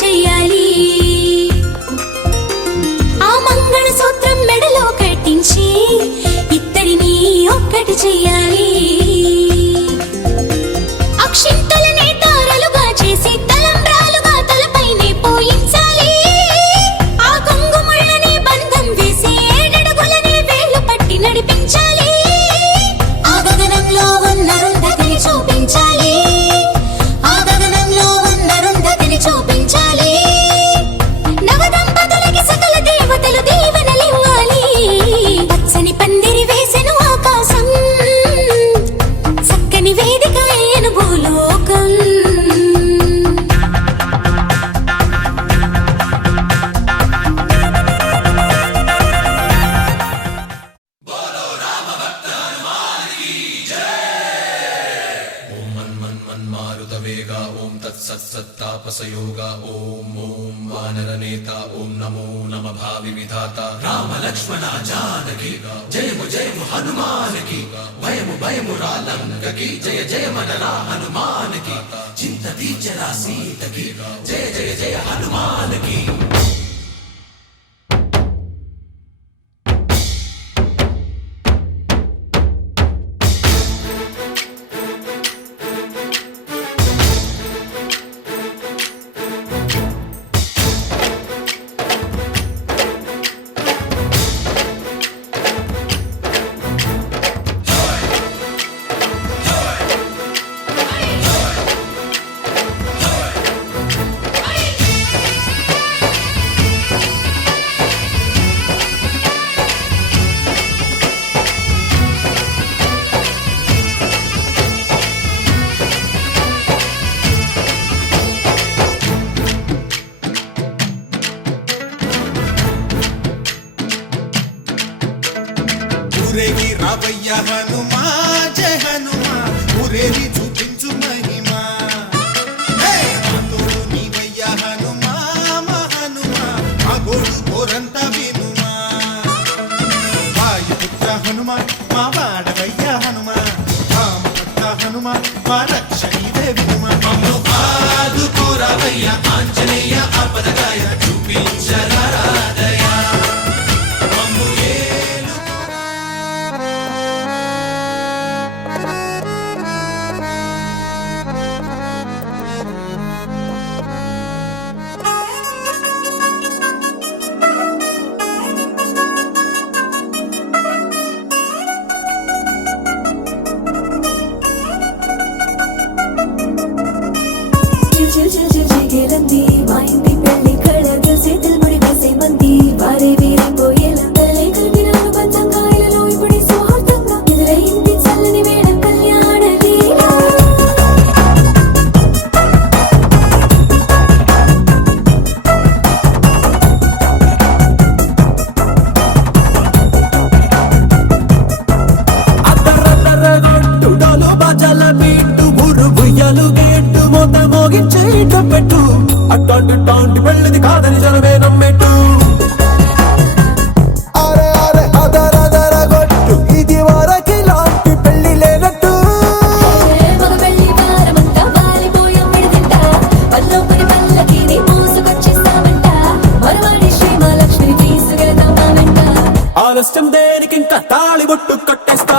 చెయ్యాలి ఆ మంగళ సూత్రం మెడలో కట్టించి ఇద్దరిని ఒక్కటి చెయ్యాలి అక్షింతలనే తారలుగా చేసి తలంబ్రాలుగా తలపైనే పోయించాలి ఆ కొంగుముళ్ళని బంధం వేసి ఏడడుగులనే వేళ్లు పట్టి నడిపించాలి ఆ గగనంలో ఉన్న రుంధతిని చూపించాలి ఆ గగనంలో ఉన్న రుంధతిని చూపించాలి నవదంపతులకి సకల దేవతలు దీవెనలివ్వాలి పచ్చని పందిరి వేసెను ఆకాశం చక్కని వేదిక అయ్యను భూలోకం मारुतवेगा ओम तत्सत्सत्तापसयोगा ओम ओम वानरनेता ओम नमो नम भावि विधाता राम लक्ष्मण जानकी जय हनुमान की भयमु भयमु रालंक की जय जय मनरा हनुमान की चिंता दीचरा सीत की जय जय जय हनुमान की ఊరేగి రావయ్య హనుమా జయ హనుమా ఊరేగి చూపించు మహిమా తోడు నీవయ్య హనుమా మా హనుమా మా గోడు కోరంత వినుమా వాయుపుత్ర హనుమా మా వాడవయ్య హనుమా రామభక్త హనుమా మా రక్షణీవే వినుమా మమ్ము ఆదుకోరావయ్య ఆంజనేయ ఆపదగాయ చూపించరాదయ చిల్చిల్చిల్చిల్చిగేలంది మా ఇంటి పెళ్లి కళలు చేతులు ముడి వేసే మంది వారే వీరిపోయేలా తల్లి కలిపిన పంచంగాయలలో ఇప్పుడు సౌహార్దంగా ఎదురైంది చల్లని వేళ కళ్యాణ లీల డోలు బాజాల బీటు బుర్రు బుయ్యలు గేటు మోత మోగించే పెట్టు అట్టాంటి టాంటి పెళ్ళిది కాదని జనమే నమ్మెట్టు అరే అరే అదరదర గొట్టు ఇది వరకి లాంటి పెళ్లి లేనట్టు మగ పెళ్లి వారమంతా వాలిపోయి అమ్మిడిదింట పల్లోపరి పల్లకిని మోసుకొచ్చేస్తామంట మరవాడి శ్రీమహాలక్ష్మిని తీసుకెళ్తామంట ఆలస్యం దేనికి ఇంకా తాళి బొట్టు కట్టేస్తా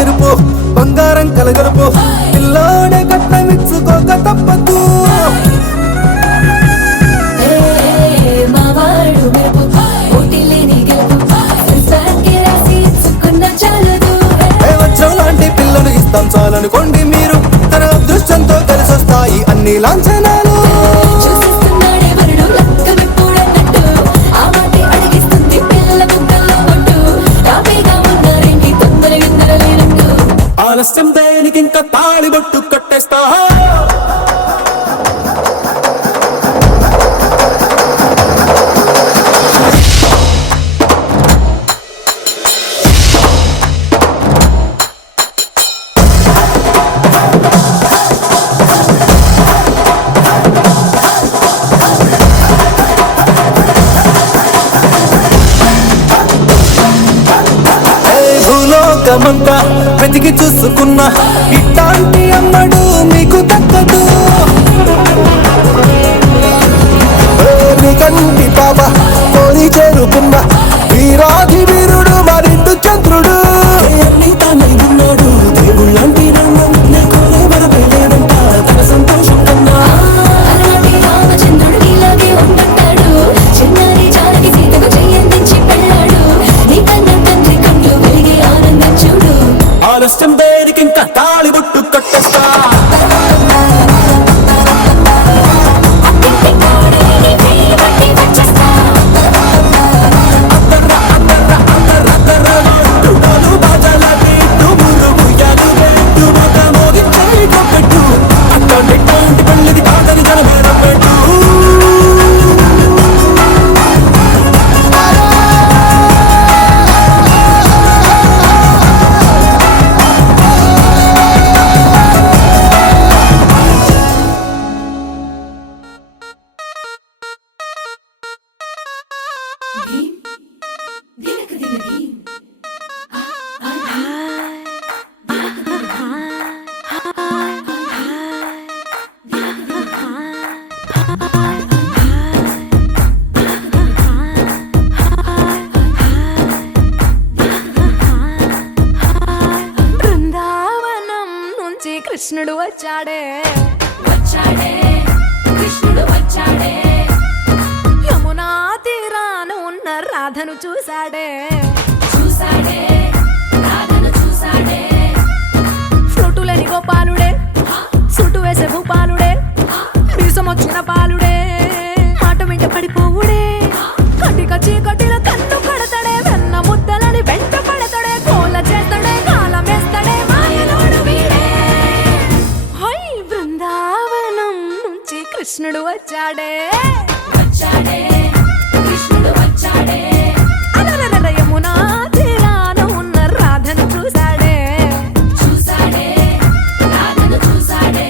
ఎరుపు బంగారం కలగరుపు పిల్లోడే కట్టమిచ్చుకోక తప్పదు మా వాడు మెరుపు పోటీ లేని గెలుపు సంసారానికి రాసి ఇచ్చుకున్న లాంఛనాలు చూసేస్తున్నాడే వరుడు లక్కమెప్పుడన్నట్టు ఆ మాటే అడిగిస్తుంది పిల్ల బుగ్గల్లో ఒట్టు రాబేగా ఉన్నారేంటి తొందర విందర లేనట్టు ఆలస్యం దేనికి ఇంకా తాళిబొట్టు కట్టేస్తా భూలోకమంతా వెతికి చూసుకున్నా ఇట్లాంటి అమ్మడు మీకు దక్కదు మీ కంటి పాప కోరి చేరుకున్న వీరాధి వీరుడు మరిండు చంద్రుడు అన్ని తానై ఉన్నాడు దేవుళ్ళంటి రంగం నీకోనే వరవేలేడంట తన సంతోషం కన్నా అలాంటి రామచంద్రుడు నీలాగే ఉంటున్నాడు చిన్నారి జానకి సీతకు చెయ్యందించి పెళ్ళాడు నీ కన్న తండ్రి కంట్లో వెలిగి ఆనందం చూడు ఆలస్యం దేనికి ఇంకా తాళిబొట్టు కట్టేస్తా బృందావనం నుంచి కృష్ణుడు వచ్చాడే వచ్చాడే కృష్ణుడు వచ్చాడే యమునా తీరాన ఉన్న రాధను చూశాడే చూసాడే రాధను చూసాడే ఫ్లూటులేని గోపాలుడే సుటు వేసే భూపాలుడే మీసమొచ్చిన పాలుడే మాట వెంట పడిపోవుడే కటిక చీకటిలో కన్ను కడతాడే వెన్న ముద్దలని వెంట పడతాడే కోల చేస్తాడే కాలం వేస్తాడే మాయలోడు వీడే హై బృందావనం నుంచి కృష్ణుడు వచ్చాడే వచ్చాడే కృష్ణుడు వచ్చాడే అలరల యమునా తీరాన ఉన్న రాధను చూశాడే చూసాడే రాధను చూసాడే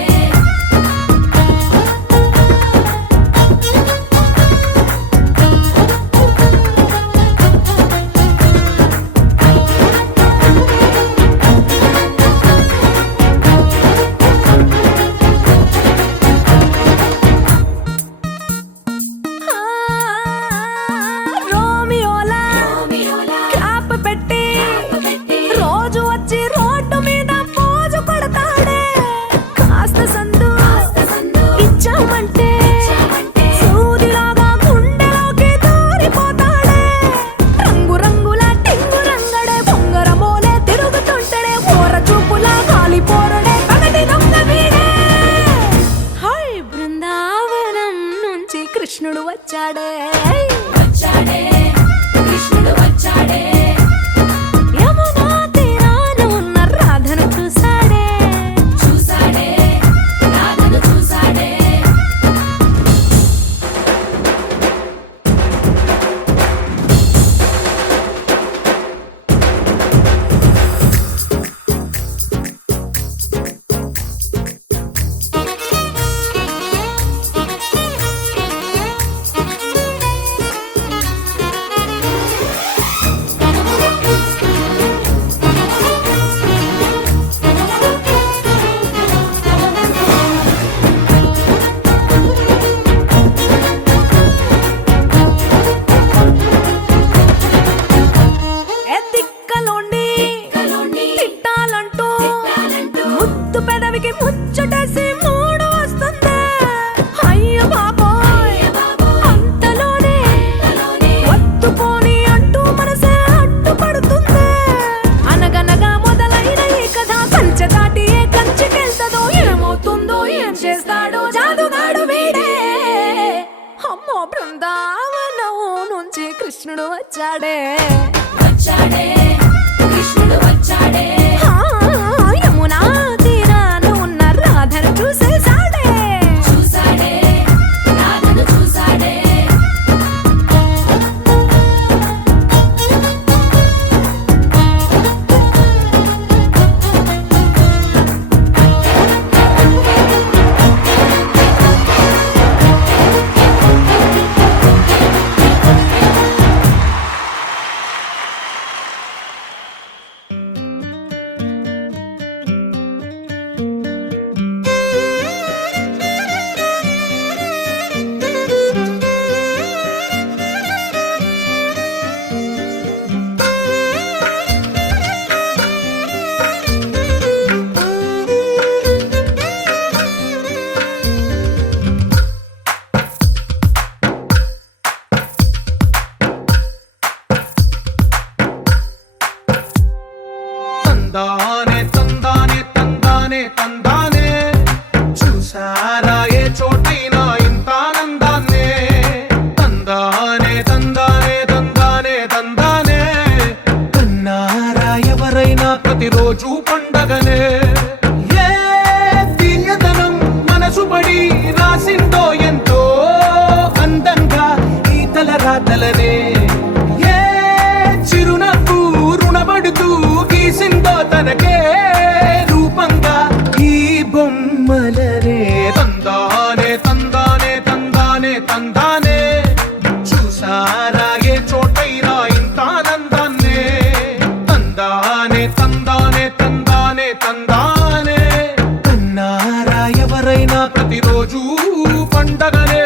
రోమియోలా రోమియోలా క్యాప్ పెట్టి పెట్టి రోజు వచ్చి రోడ్డు మీద పోజు కొడతాడే కాస్త సందు సందు ఇచ్చామంటే ఇచ్చామంటే సూదిలాగా గుండెలోకి దూరిపోతాడే రంగు రంగుల టింగు రంగడే బొంగరమోలే తిరుగుతుంటాడే ఓర చూపులా కాలిపోరడే పగటి దొంగ వీడే హై బృందావనం నుంచి కృష్ణుడు వచ్చాడే వచ్చాడే కృష్ణుడు వచ్చాడే యమునా తీరాన ఉన్న రాధను చూశాడే చూసాడే రాధను చూసాడే వచ్చాడే వచ్చాడే కృష్ణుడు వచ్చాడే ఆ, యమునా తీరాన ఉన్న రాధను చూసేశాడే చూసాడే రాధను చూసాడే తందానే తందానే తందానే తందానే చూసారా ఏ చోటైనా ఇంత ఆనందాన్నే తందానే తందానే తందానే తందానే కన్నారా ఎవరైనా ప్రతిరోజు పండగనే ఏ తీయదనం మనసు పడి రాసిందో ఎంతో అందంగా ఈ తలరాతలనే ఏ చిరునవ్వు రుణపడుతూ గీసిందో తనకే రూపంగా ఈ బొమ్మలనే తందానే తందానే తందానే తందానే చూసారా ఏ చోటైనా ఇంత ఆనందాన్నే తందానే తందానే తందానే తందానే కన్నారా ఎవరైనా ప్రతిరోజు పండగనే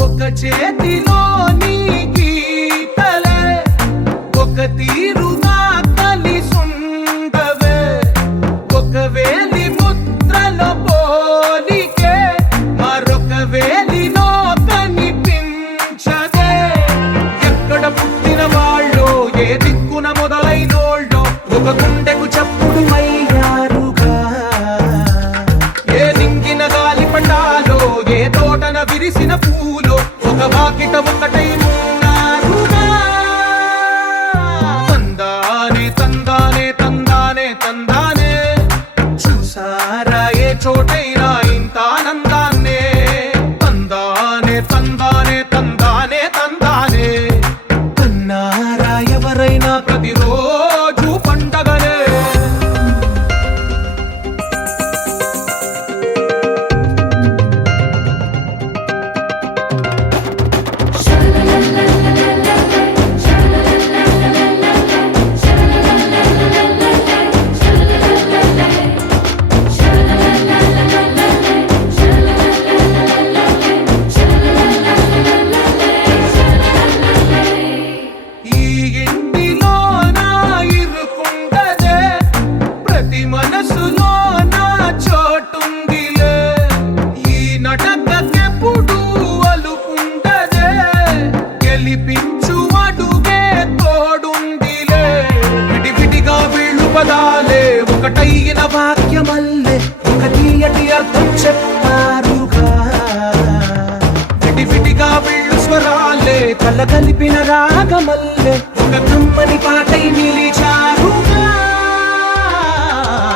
ఒక చేతిలో నీ గీతలే ఒక తీరుగా కలిసుండవే ఒక వేలి ముద్రలో పోలికే మరొక వేలిలో కనిపించదే ఎక్కడ పుట్టిన వాళ్ళో ఏ దిక్కున మొదలైనోళ్ళో ఒక గుండెకు చప్పుడు అయ్యారుగా ఏ నింగిన గాలి పండాలో ఏ తోటన విరిసిన పూలో ఒక వాకిట ఒకటై ఉన్నారుగా తందానే తందానే తందానే తందానే చూసారా ఏ చోటైనా ఇంత ఆనందాన్నే తందానే తందానే తందానే తందానే కన్నారా ఎవరైనా ప్రతిరోజు పండగనే ఈ ఇంటిలో నా ఇరుకుండదే ప్రతి మనసులో నా చోటుందిలే ఈ నటకెప్పుడు అలుకుండదే గెలిపించు అడుగే తోడుందిలే విడివిడిగా వీళ్ళు పదాలే ఒకటైన వాక్యమల్లే ఒక తీయటి అర్థం చెప్పారుగా విడివిడిగా వీళ్ళు స్వరాలే కల కలిపిన రాగమల్లే ఒక కమ్మని పాటై నిలిచారుగా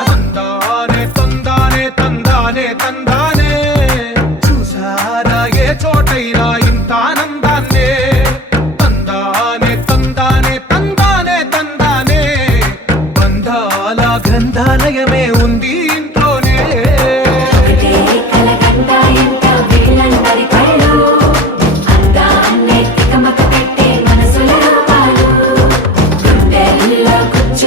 తందానే తందానే తందానే తందానే చూసారా ఏ చోటైనా ఇంత ఆనందాన్నే తందానే తందానే తందానే తందానే బంధాల గ్రంథాలయమే ఉంది ఇంట్లోనే ఒకటే కలగంట ఎంత వీళ్ళందరి కళ్ళు అందాన్నే తికమక పెట్టే మనసుల రూపాలు గుండెల్లో కూర్చో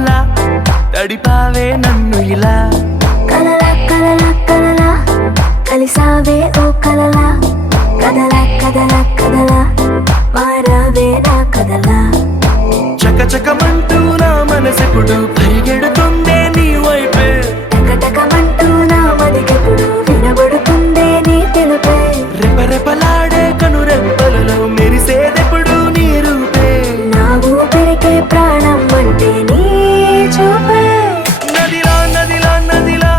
అలలా తడిపావే నన్ను ఇలా కలలా కలలా కలలా కలిసావే ఓ కలలా కదలా కదలా కదలా మారావే నా కదలా చకచకమంటూ నా మనసెప్పుడు పరిగెడుతుందే నీ వైపే టకటకమంటూ నా మదికెప్పుడు వినబడుతుందే నీ తెలుపే రెపరెపలాడే కనురెప్పలలో మెరిసేదెప్పుడు నీ రూపే నా ఊపిరికే ప్రాణం అంటే నీ చూపే నదిలా నదిలా నదిలా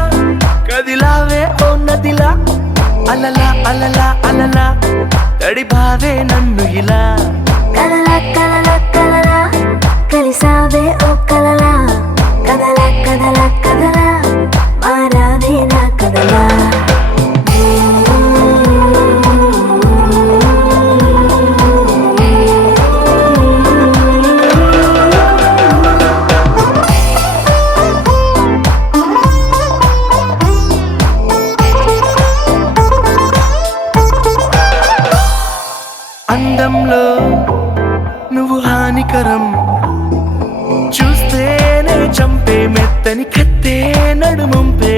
కదిలావే ఓ నదిలా అలలా అలలా అలలా తడిపావే నన్ను ఇలా కలలా కలలా కలలా కలిసావే ఓ కలలా కదలా కదలా కదలా మారావే నా కదలా అందంలో నువ్వు హానికరం చూస్తేనే చంపే మెత్తని కత్తే నడుముంపే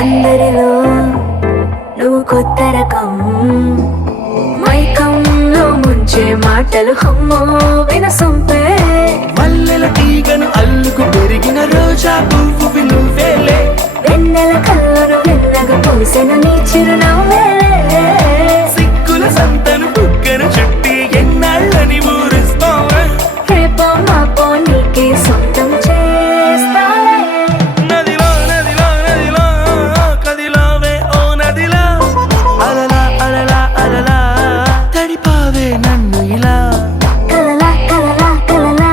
అందరిలో నువ్వు కొత్త రకం మైకంలో ముంచే మాటలు హమ్మో వినసొంపే మల్లెల తీగను అల్లుకు పెరిగిన రోజా పువ్వు నువ్వేలే వెన్నెల కళ్ళను వెన్నగా పూసెను నీ చిరునవ్వేలే సిగ్గుల సంతను బుగ్గను చుట్టి ఎన్నాళ్ళని ఊరిస్తావే రేపో మాపో నీకే సొంతం చేస్తాలే నదిలో నదిలో నదిలో కదిలావే ఓ నదిలా అలలా అలలా అలలా తడిపావే నన్ను ఇలా కలలా కలలా కలలా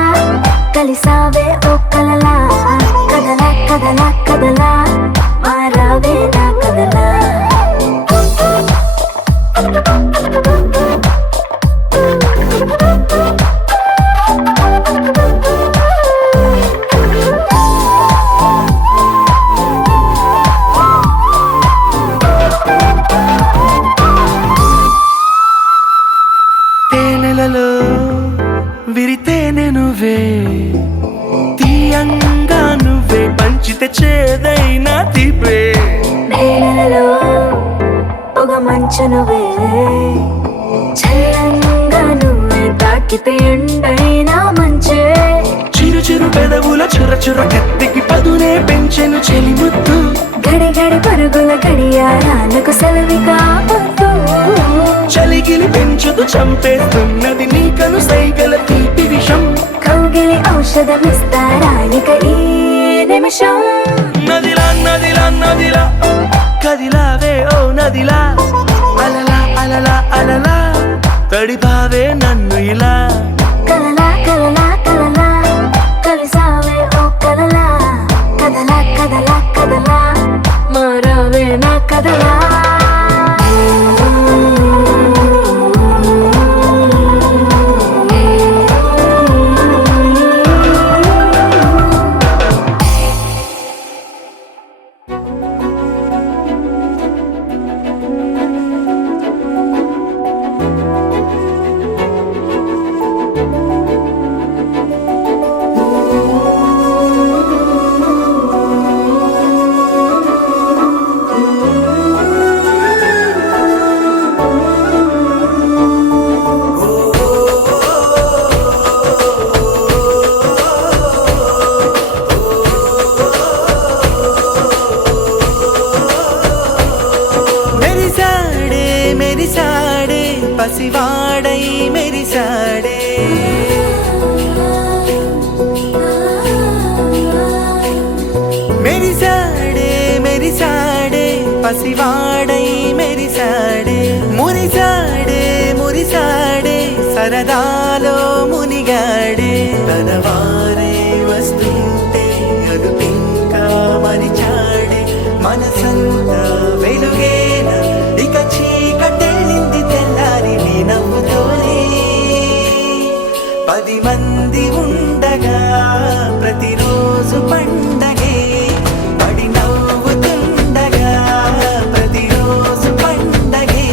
కలిసావే ఓ కలలా కదలా కదలా కదలా మారావే నా కదలా తేనెలలో విరితేనె నువ్వే తీయంగా నువ్వే పంచితే చేదైనా తీపే నేలలో పొగ మంచు నువ్వే చల్లంగా నువ్వే తాకితే ఎండైనా మంచే చిరు చిరు పెదవుల చుర చుర కత్తికి పదునే పెంచెను చెలిముద్దు గడి గడి పరుగుల గడియారాలకు సెలవిగా పొద్దు చలిగిలి పెంచుతూ చంపేస్తున్నది నీకను సైగల తీపి విషం కౌగిలి ఔషధమిస్తారానిక ఈ నిమిషం నదిలా నదిలా నదిలా కదిలావే ఓ నదిలా అలలా అలలా అలలా తడిపావే నన్ను ఇలా కలలా కలలా కలలా కలిసావే ఓ కలలా కదలా కదలా కదలా మారావే నా కదలా పసివాడై మెరిసాడే మెరిసాడే మెరిసాడే పసివాడై మెరిసాడే మురిసాడే మురిసాడే సరదాలో మునిగాడే తనవారే వస్తుంటే అదుపింకా మరిచాడే మనసంతా వెలుగేన ఇక చీకటెళ్ళింది తెల్లారి నీ నవ్వుతోనే 10 మంది ఉండగా ప్రతిరోజు పండగే పడి నవ్వుతుండగా ప్రతిరోజు పండగే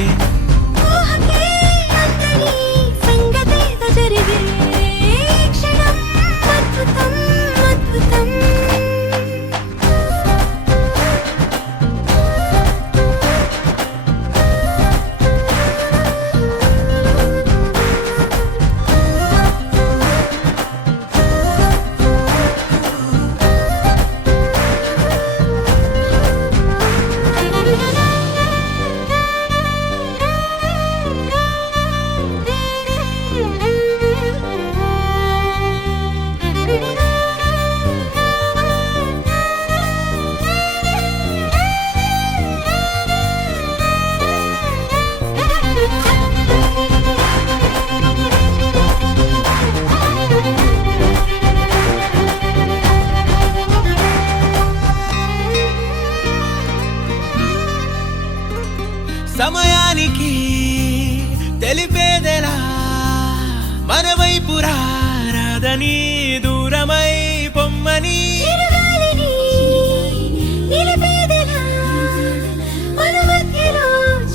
జరిగే ఊహకే అందని సంగతేదో జరిగే క్షణం అద్భుతం అద్భుతం సమయానికి తెలిపేదెలా మన వైపు రాదని దూరమై పొమ్మని చిరుగాలిని నిలిపేదెలా మన మధ్యలో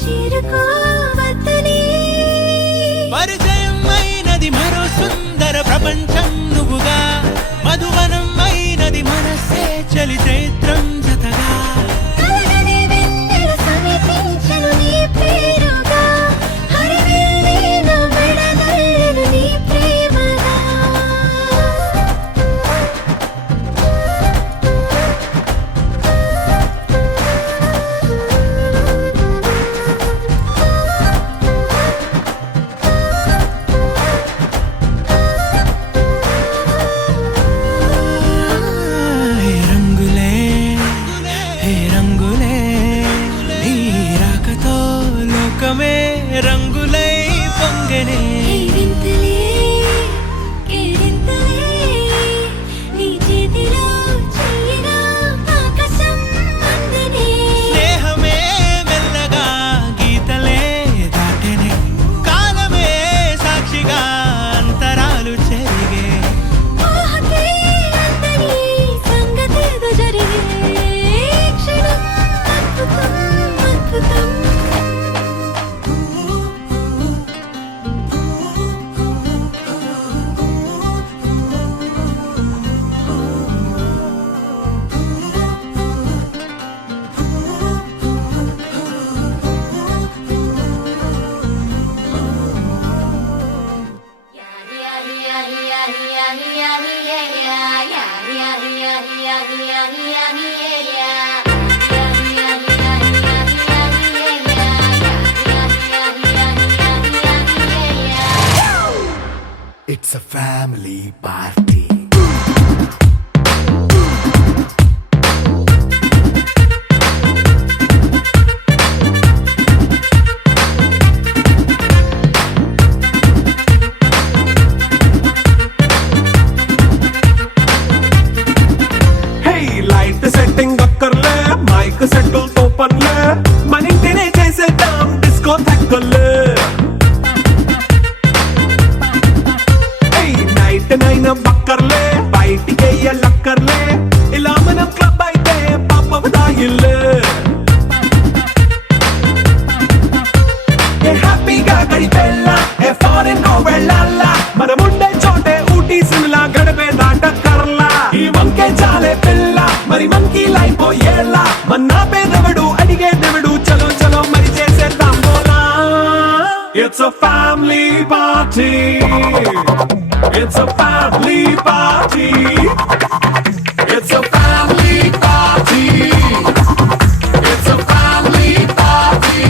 చేరుకోవద్దని పరిచయం అయినది మరో సుందర ప్రపంచం నువ్వుగా మధువనం అయినది మనసే చలి చైత్రం జతగా కలగని వెన్నెల సమీపించెను నీ పేరుగా హరివిల్లే నా మెడదల్లెను నీ ప్రేమగా హే రంగులే హే రంగులే నీ రాకతో లోకమే రంగులై పొంగనే ఈ వింతలే కేరింతలే నీ చేతిలో చెయ్యిలో ఆకాశం అందనే స్నేహమే మెల్లగా గీతలే దాటెనే కాలమే సాక్షిగా అంతరాలు చెరిగే ఊహకే అందని సంగతేదో జరిగే క్షణం అద్భుతం అద్భుతం It's a family party. Hey, light setting అక్కర్లే మైక్ సెట్టుల్ తో పనిలే మన ఇంటినే చేసేద్దాం డిస్కో థక్కర్లే నైట్ నైన్ బక్కర్లే బయటికి లక్కర్లే ఇలా మనం క్లబ్ అయితే పాప దాయిల్లే హ్యాపీగా గడిపెల్లా ఏ ఫారెన్ నో వెళ్ళాలా మనముండే చోటే ఊటీ సిమ్లా గడిపే దాటక్కర్లా ఈ వంకే చాలే పిల్ల మరి మంకీ లైపోయేలా మన్నా పేదవడు అడిగేదెవడు చలో చలో మరి చేసేద్దాం బోలా It's a family party. It's a family party. It's a family party. It's a family party.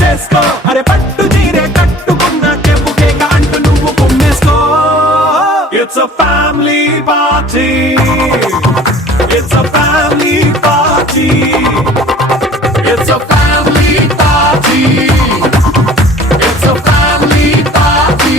చేసుకో అరే పట్టు చీరే కట్టుకున్న చెప్పుకేక అంటూ నువ్వు కుమ్మేసుకో. It's a family party. It's a family party. It's a family party. It's a family party.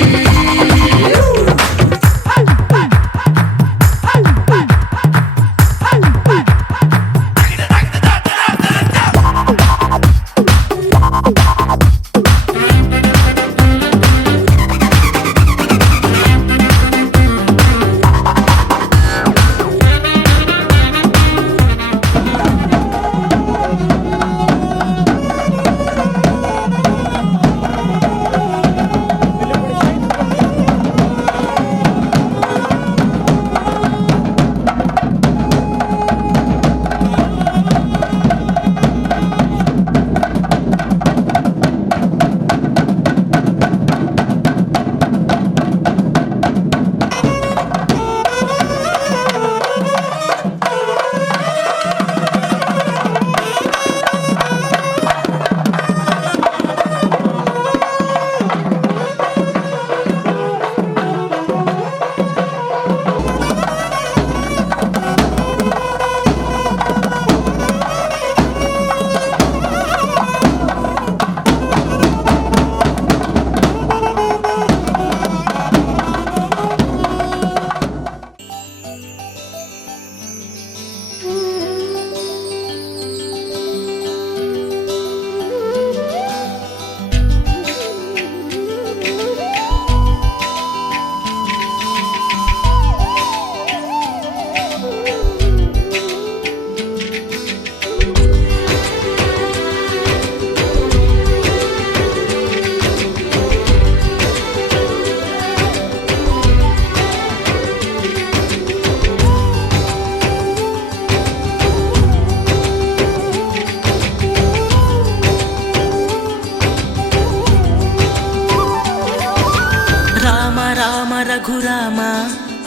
Raghurama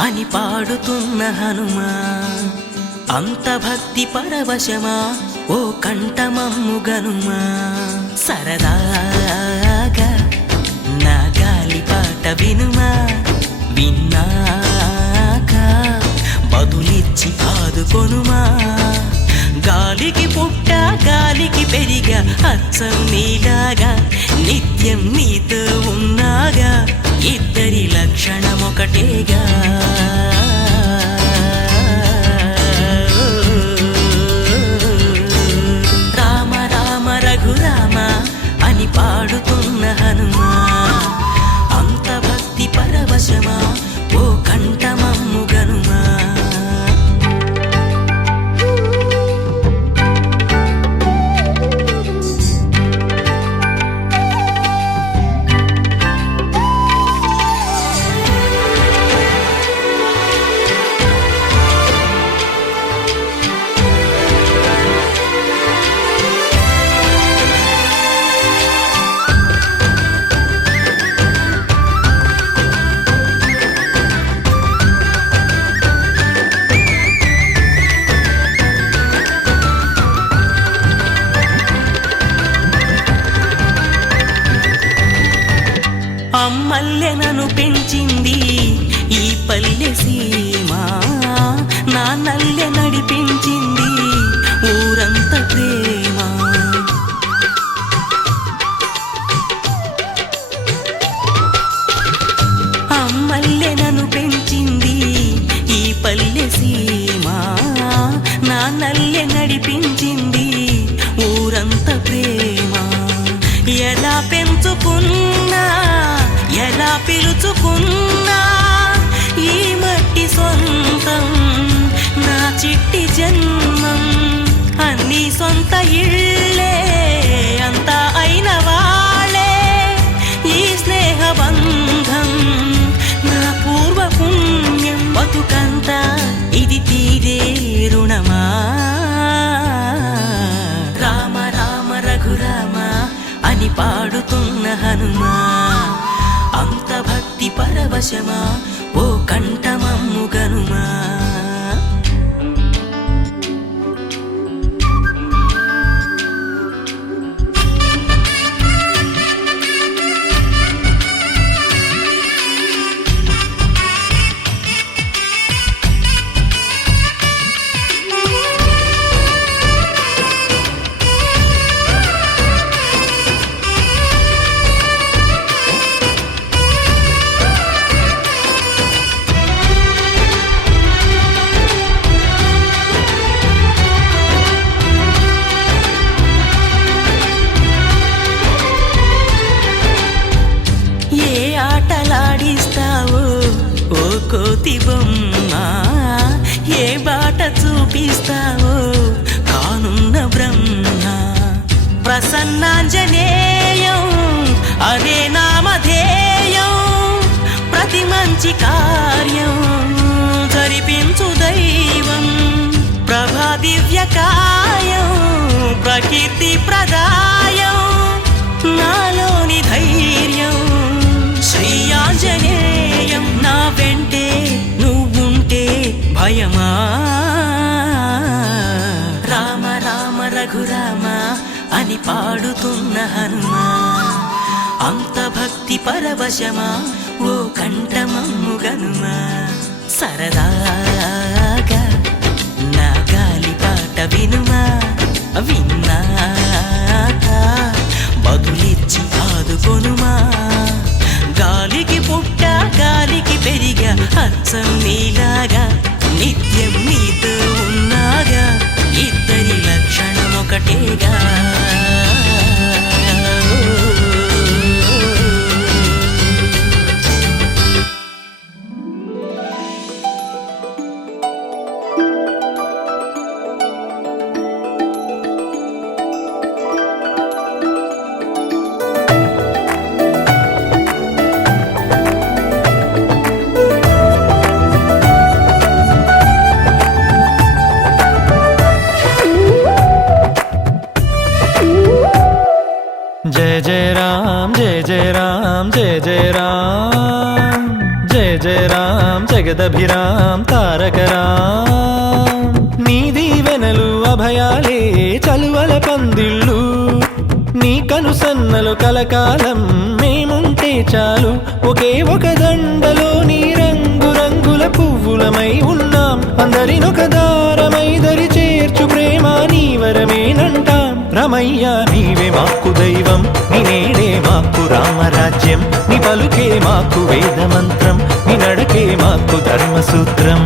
అని పాడుతున్న హనుమా, అంత భక్తి పరవశమా ఓ కంఠమమ్ము గనుమా. సరదాగా నా గాలి పాట వినుమా, విన్నాక బదులిచ్చి ఆదుకొనుమా. గాలికి పుట్ట గాలికి పెరిగా అచ్చం నీలాగా, నిత్యం నీతో ఉన్నాగా, ఇద్దరి లక్షణం ఒకటేగా. రామ రామ రఘురామ అని పాడుతున్న హనుమా, అంత భక్తి పరవశమా ఓ కంఠమమ్ము గనుమా. అమ్మల్లె నన్ను పెంచింది ఈ పల్లె సీమ, నాన్నల్లె నడిపించింది ఊరంత ప్రేమ. అమ్మల్లె నన్ను పెంచింది ఈ పల్లె సీమ, నాన్నల్లె నడిపించింది ఊరంత ప్రేమ. ఎలా పెంచుకున్నా ఎలా పిలుచుకున్నా ఈ మట్టి సొంతం నా చిట్టి జన్మం. అన్ని సొంత ఇళ్ళే అంతా అయిన వాళ్ళే ఈ స్నేహ బంధం నా పూర్వ పుణ్యం. బతుకంతా ఇది తీరే రుణమా. రామ రామ రఘురామ అని పాడుతున్న హనుమా, అంత భక్తి పరవశమా ఓ కంఠమమ్ము గనుమా. ప్రసన్నాంజనేయం అదే నామధేయం ప్రతి మంచి కార్యం జరిపించు దైవం ప్రభా దివ్యకాయం ప్రకీర్తి ప్రదాయం నాలోని ధైర్యం శ్రీ ఆంజనేయం నా వెంటే నువ్వుంటే భయమా రామ రామ రఘురామ అని పాడుతున్న హనుమా అంత భక్తి పరవశమా ఓ కంఠమమ్ము గనుమా సరదాగా నా గాలి పాట వినుమా విన్నాక బదులిచ్చి ఆదుకొనుమా గాలికి పుట్ట గాలికి పెరిగా అచ్చం నీలాగా నిత్యం నీతో ఉన్నాగా ఇద్దరి లక్షణం ఒకటేగా जय जय राम जय जय राम जय जय राम जय जय राम जगदभिराम तारक राम నీ దీవెనలు అభయాలే చలువల పందిళ్ళు నీ కనుసన్నలు కలకాలం మేముంటే చాలు ఒకే ఒక దండలో నీ రంగు రంగుల పువ్వులమై ఉన్నాం అందరినొక దారమై దరి చేర్చు ప్రేమ నీ వరమేనంటాం రమయ్య నీవే మాకు దైవం నీ నేడే మాకు రామరాజ్యం నీ పలుకే మాకు వేద మంత్రం నీ నడకే మాకు ధర్మసూత్రం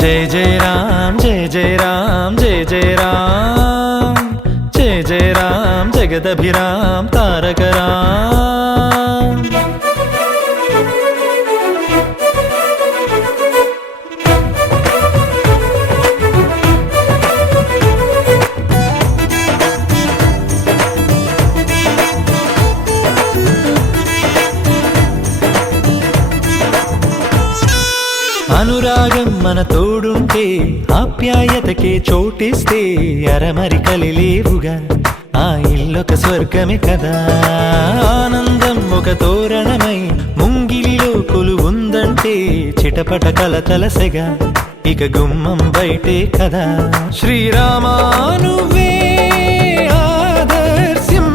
जय जय राम जय जय राम जय जय राम जय जय राम जगदभिराम तारक राम అనురాగం మన తోడుంటే ఆప్యాయతకే చోటిస్తే అరమరికలి లేవుగా ఆ ఇల్లొక స్వర్గమే కదా ఆనందం ఒక తోరణమై ముంగిలిలో కొలువుందంటే చిటపట కలతలసెగా ఇక గుమ్మం బయటే కదా శ్రీరామా నువ్వే ఆదర్శం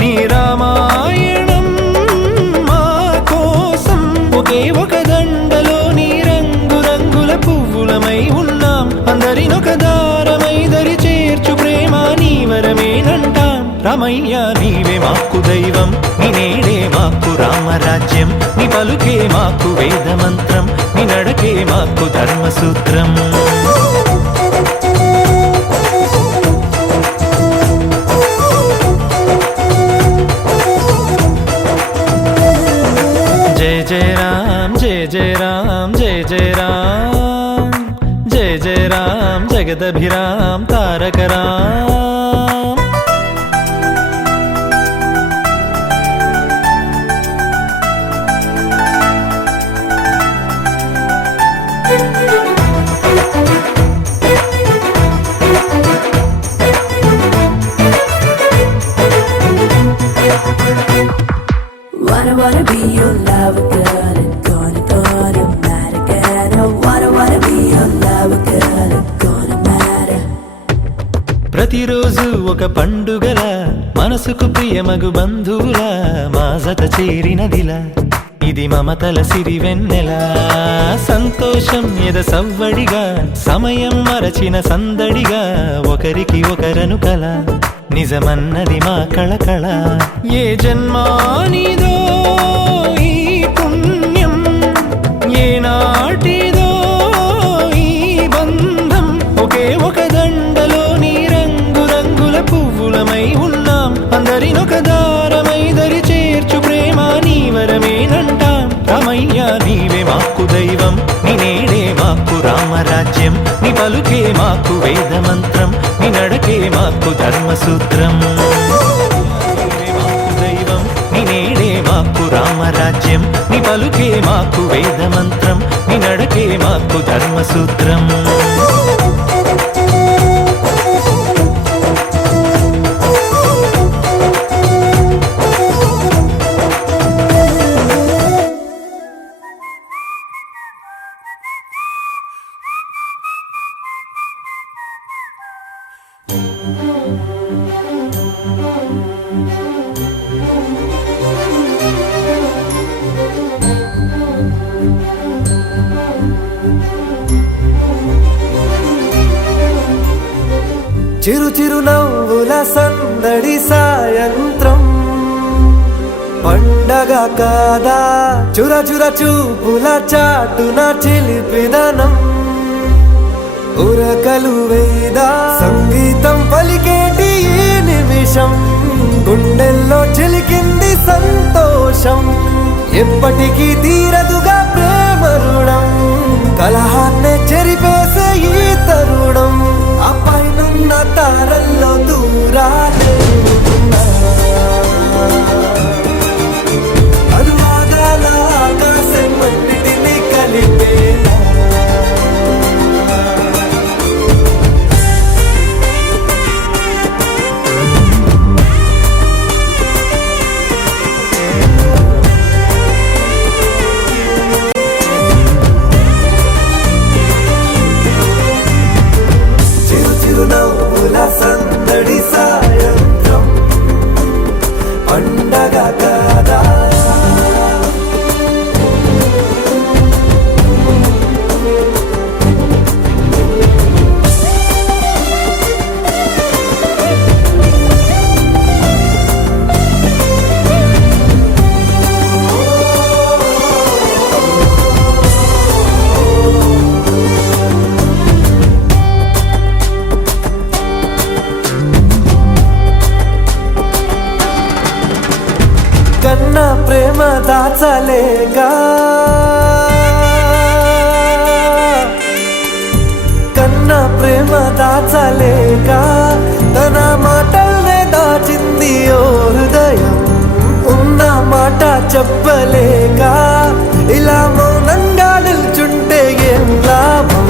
నీ రామాయణం మా కోసం ఒకే ఒక దండలో నీ రంగు రంగుల పువ్వులమై ఉన్నాం అందరినొక దారమై దరి చేర్చు ప్రేమ నీ వరమేనంటాం రమయ్య నీవే మాకు దైవం నీ నేడే మాకు రామరాజ్యం నీ పలుకే మాకు వేద మంత్రం నీ నడకే మాకు ధర్మసూత్రం जय जय राम जय जय राम जय जय राम जय जय Ram जगदभिराम Tarak Ram Wanna be your lover girl and gonna matter girl. I wanna be your lover girl and gonna matter. ప్రతిరోజు ఒక పండుగల మనసుకు ప్రియమగు బంధువుల మా జత చేరినదిలా ఇది మమతల సిరి వెన్నెల సంతోషం ఎద సవ్వడిగా సమయం మరచిన సందడిగా ఒకరికి ఒకరను కల నిజమన్నది మా కళకళ ఏ జన్మానిదో ఈ పుణ్యం ఏ నాటిదో ఈ బంధం ఒకే ఒక దండలో నీ రంగు రంగుల పువ్వులమై ఉన్నాం అందరినొక దారమై దరి చేర్చు ప్రేమ నీ వరమేనంటాం రమయ్య మాకు రామరాజ్యం నీ పలుకే మాకు వేదమంత్రం నీ నడకే మాకు ధర్మసూత్రం మాకు దైవం నీ నేడే మాకు రామరాజ్యం నీ పలుకే మాకు వేదమంత్రం నీ నడకే మాకు ధర్మసూత్రం చిరు చిరు నవ్వుల సందడి సాయంత్రం పండగ కాదా చుర చుర చూపుల చాటున చిలిపిదనం ఉరకలు వేదా సంగీతం పలికేటి ఈ నిమిషం గుండెల్లో చిలికింది సంతోషం ఎప్పటికీ తీరదుగా ప్రేమ రుణం కలహాన్నే చెరిపేసే ఈ తరుణం ఆ పైనున్న తారల్లో దూరాలే అనువాదాల ఆకాశం అన్నిటినీ కలిపేలా చిరునవ్వుల సందడి సాయంత్రం పండగ కాదా కన్నా ప్రేమ దాచలేగా కన్నా ప్రేమ దాచలేగా తన మాటల్నే దాచింది ఓ హృదయం ఉన్న మాట చెప్పలేక ఇలా మౌనంగా నిల్చుంటే ఏం లాభం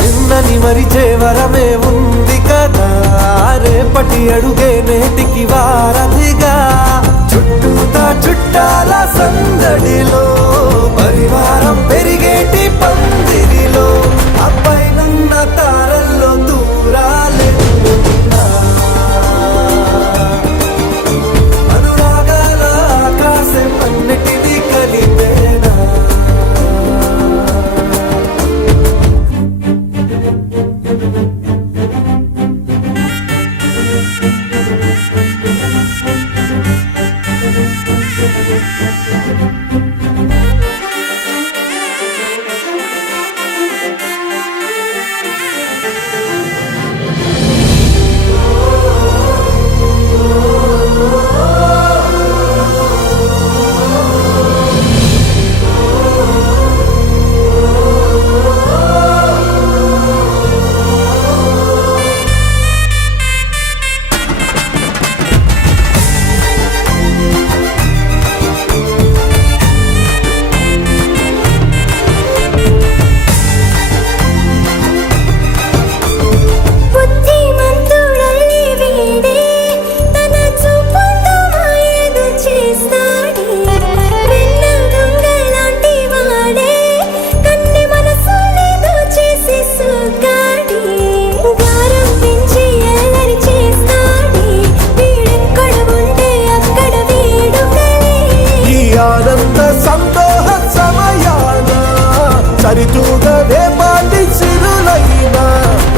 నిన్నని మరిచే వరమే ఉంది కదా రేపటి అడుగే నేటికి వారధిగా చుట్టూతా చుట్టాల సందడిలో పరివారం పెరిగేటి పందిరిలో అబ్బాయినున్న తారల్లో దూరాలెన్నున్నా అనురాగాల ఆకాశం అన్నిటినీ కలిపేనా సరితూగవే పాటి చిరులైనా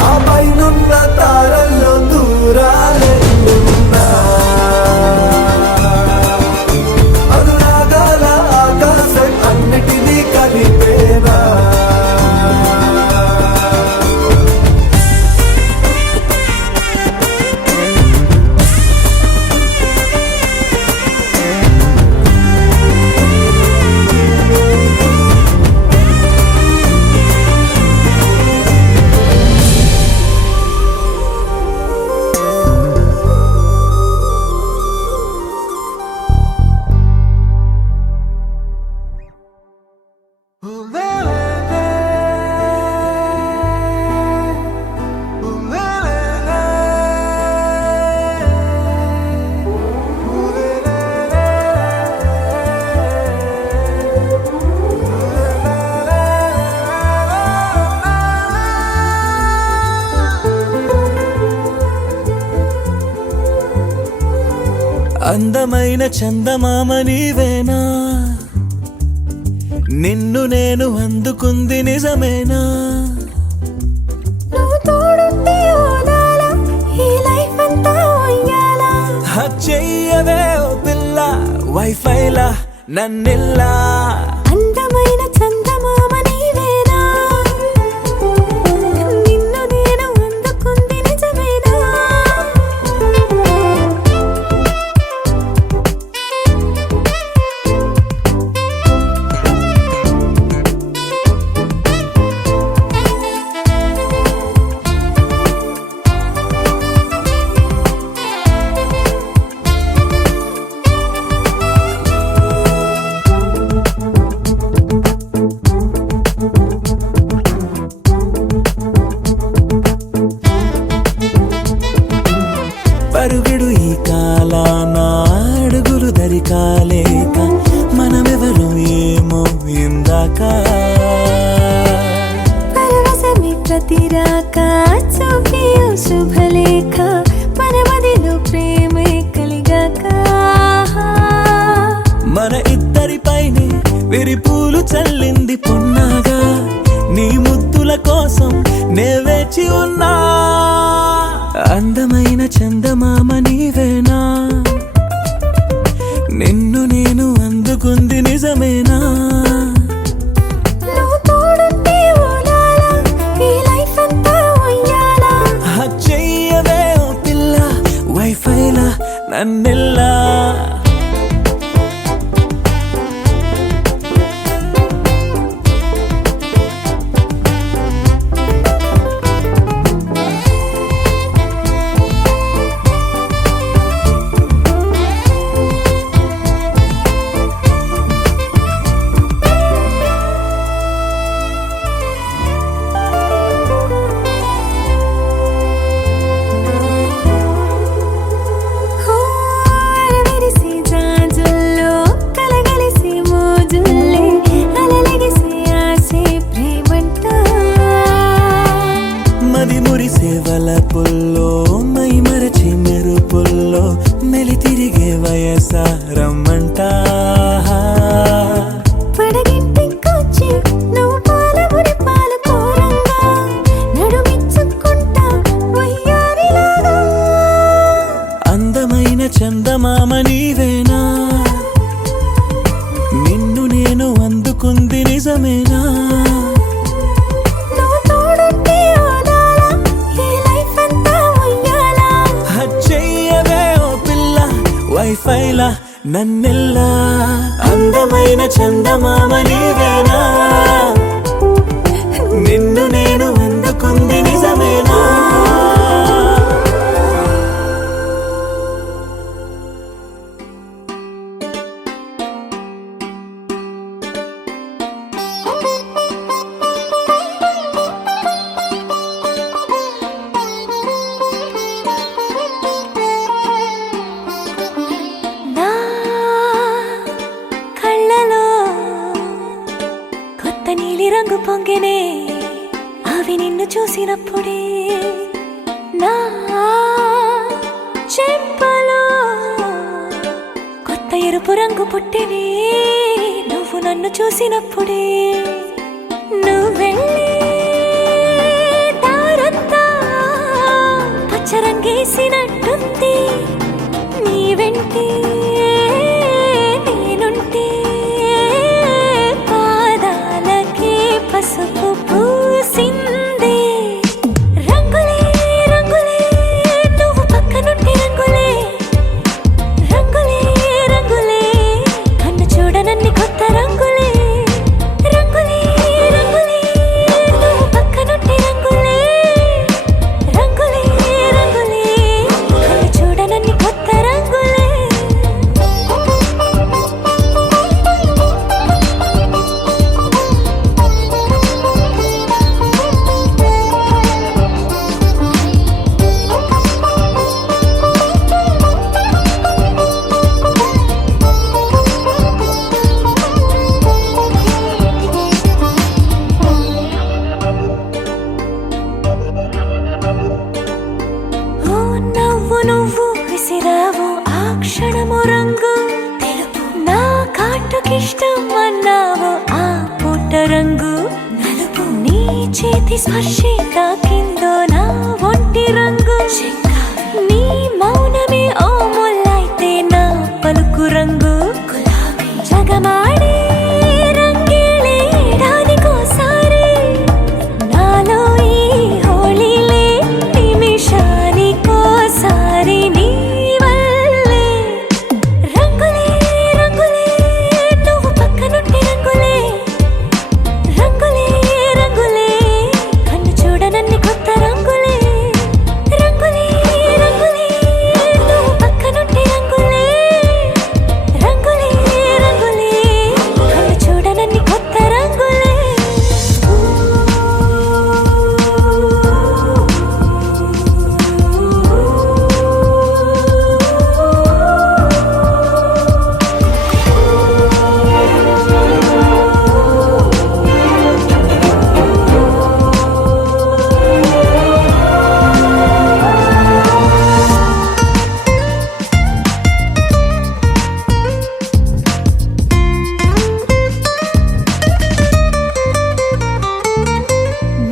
ఆ పైనున్న తారల్లో దూరాలెన్నున్నా అనురాగాల ఆకాశం అన్నిటినీ కలిపేనా అందమైన చందమామ నీవేనా నిన్ను నేను అందుకుంది నిజమేనా నువ్వు తోడుంటే ఓదాల ఈ లైఫ్ అంతా ఉయ్యాలా చెయ్యవే ఓ పిల్ల వైఫైలా నన్నిల్లా అందమైన చందమామ నీవేనా నిన్ను నేను అందుకుంది నిజమేనా పరుగుడు ఈ కాలాన అడుగులు దరికాలేక మనమెవరు ఏమో ఇందాక పరవశమి ప్రతిరాక చూపి ఓ శుభలేఖ మన మదిలో ప్రేమే కలిగాక మన ఇద్దరిపైనే విరిపూలు చల్లింది పొన్నాగా నీ ముద్దుల కోసం నే వేచి ఉన్నా అందమైన చందమామ నీవేనా నిన్ను నేను అందుకుంది నిజమేనా నువ్వు తోడుంటే ఓదాల ఈ లైఫ్ అంతా ఉయ్యాలా చెయ్యవే ఓ పిల్ల వైఫైలా నన్నిల్లా అరవిరిసి జాజుల్లో కలగలిసి మోజుల్లే అలలగిసి ఆసే ప్రేమంట మది మురిసే వలపుల్లో మై మరచి మెరుపుల్లో మెలి తిరిగే వయసారమ్మంట పడగింటికొచ్చి నువ్వు పాలబురి పాలు కోరంగా నడుమిచ్చుకుంటా వయ్యారిలాగా అందమైన చందమామ నీవేనా నిన్ను నేను అందుకుంది నిజమేనా నువ్వు తోడుంటే ఓదాల ఈ లైఫ్ అంతా ఉయ్యాలా చెయ్యవే ఓ పిల్ల వైఫైలా నన్నిల్లా అందమైన చందమామ నీవేనా నిన్ను నేను అందుకుంది నిజమేనా నా కళ్ళలో కొత్త నీలి రంగు పొంగెనే అవి నిన్ను చూసినప్పుడే నా చెంపలో కొత్త ఎరుపు రంగు పుట్టెనే నువ్వు నన్ను చూసినప్పుడే నువ్వు వెళ్ళే దారంతా పచ్చరంగేసినట్టుంది నీ వెంటే నేనుంటే పాదాలకే పసుపు పూసిందే రంగులే రంగులే నువ్వు పక్కనుంటే రంగులే రంగులే రంగులే కన్ను చూడనన్ని కొత్త రంగులే రంగులే రంగులే నువ్వు పక్కనుంటే రంగులే రంగులే రంగులే కన్ను చూడనన్ని కొత్త రంగులే చేతి స్పర్శే తాకిందో నా ఒంటి రంగు నీ మౌనమే ఓ ముల్లైతే నా పలుకు రంగు జగమాడే రంగేళే ఏడాదికోసారి నాలో ఈ హోళీలే నిమిషానికోసారి నీ వల్లే రంగులే రంగులే నువ్వు పక్కనుంటే రంగులే రంగులే రంగులే కన్ను చూడనన్ని కొత్త రంగులే రంగులే రంగులే నువ్వు పక్కనుంటే రంగులే రంగులే రంగులే కన్ను చూడనన్ని కొత్త రంగులే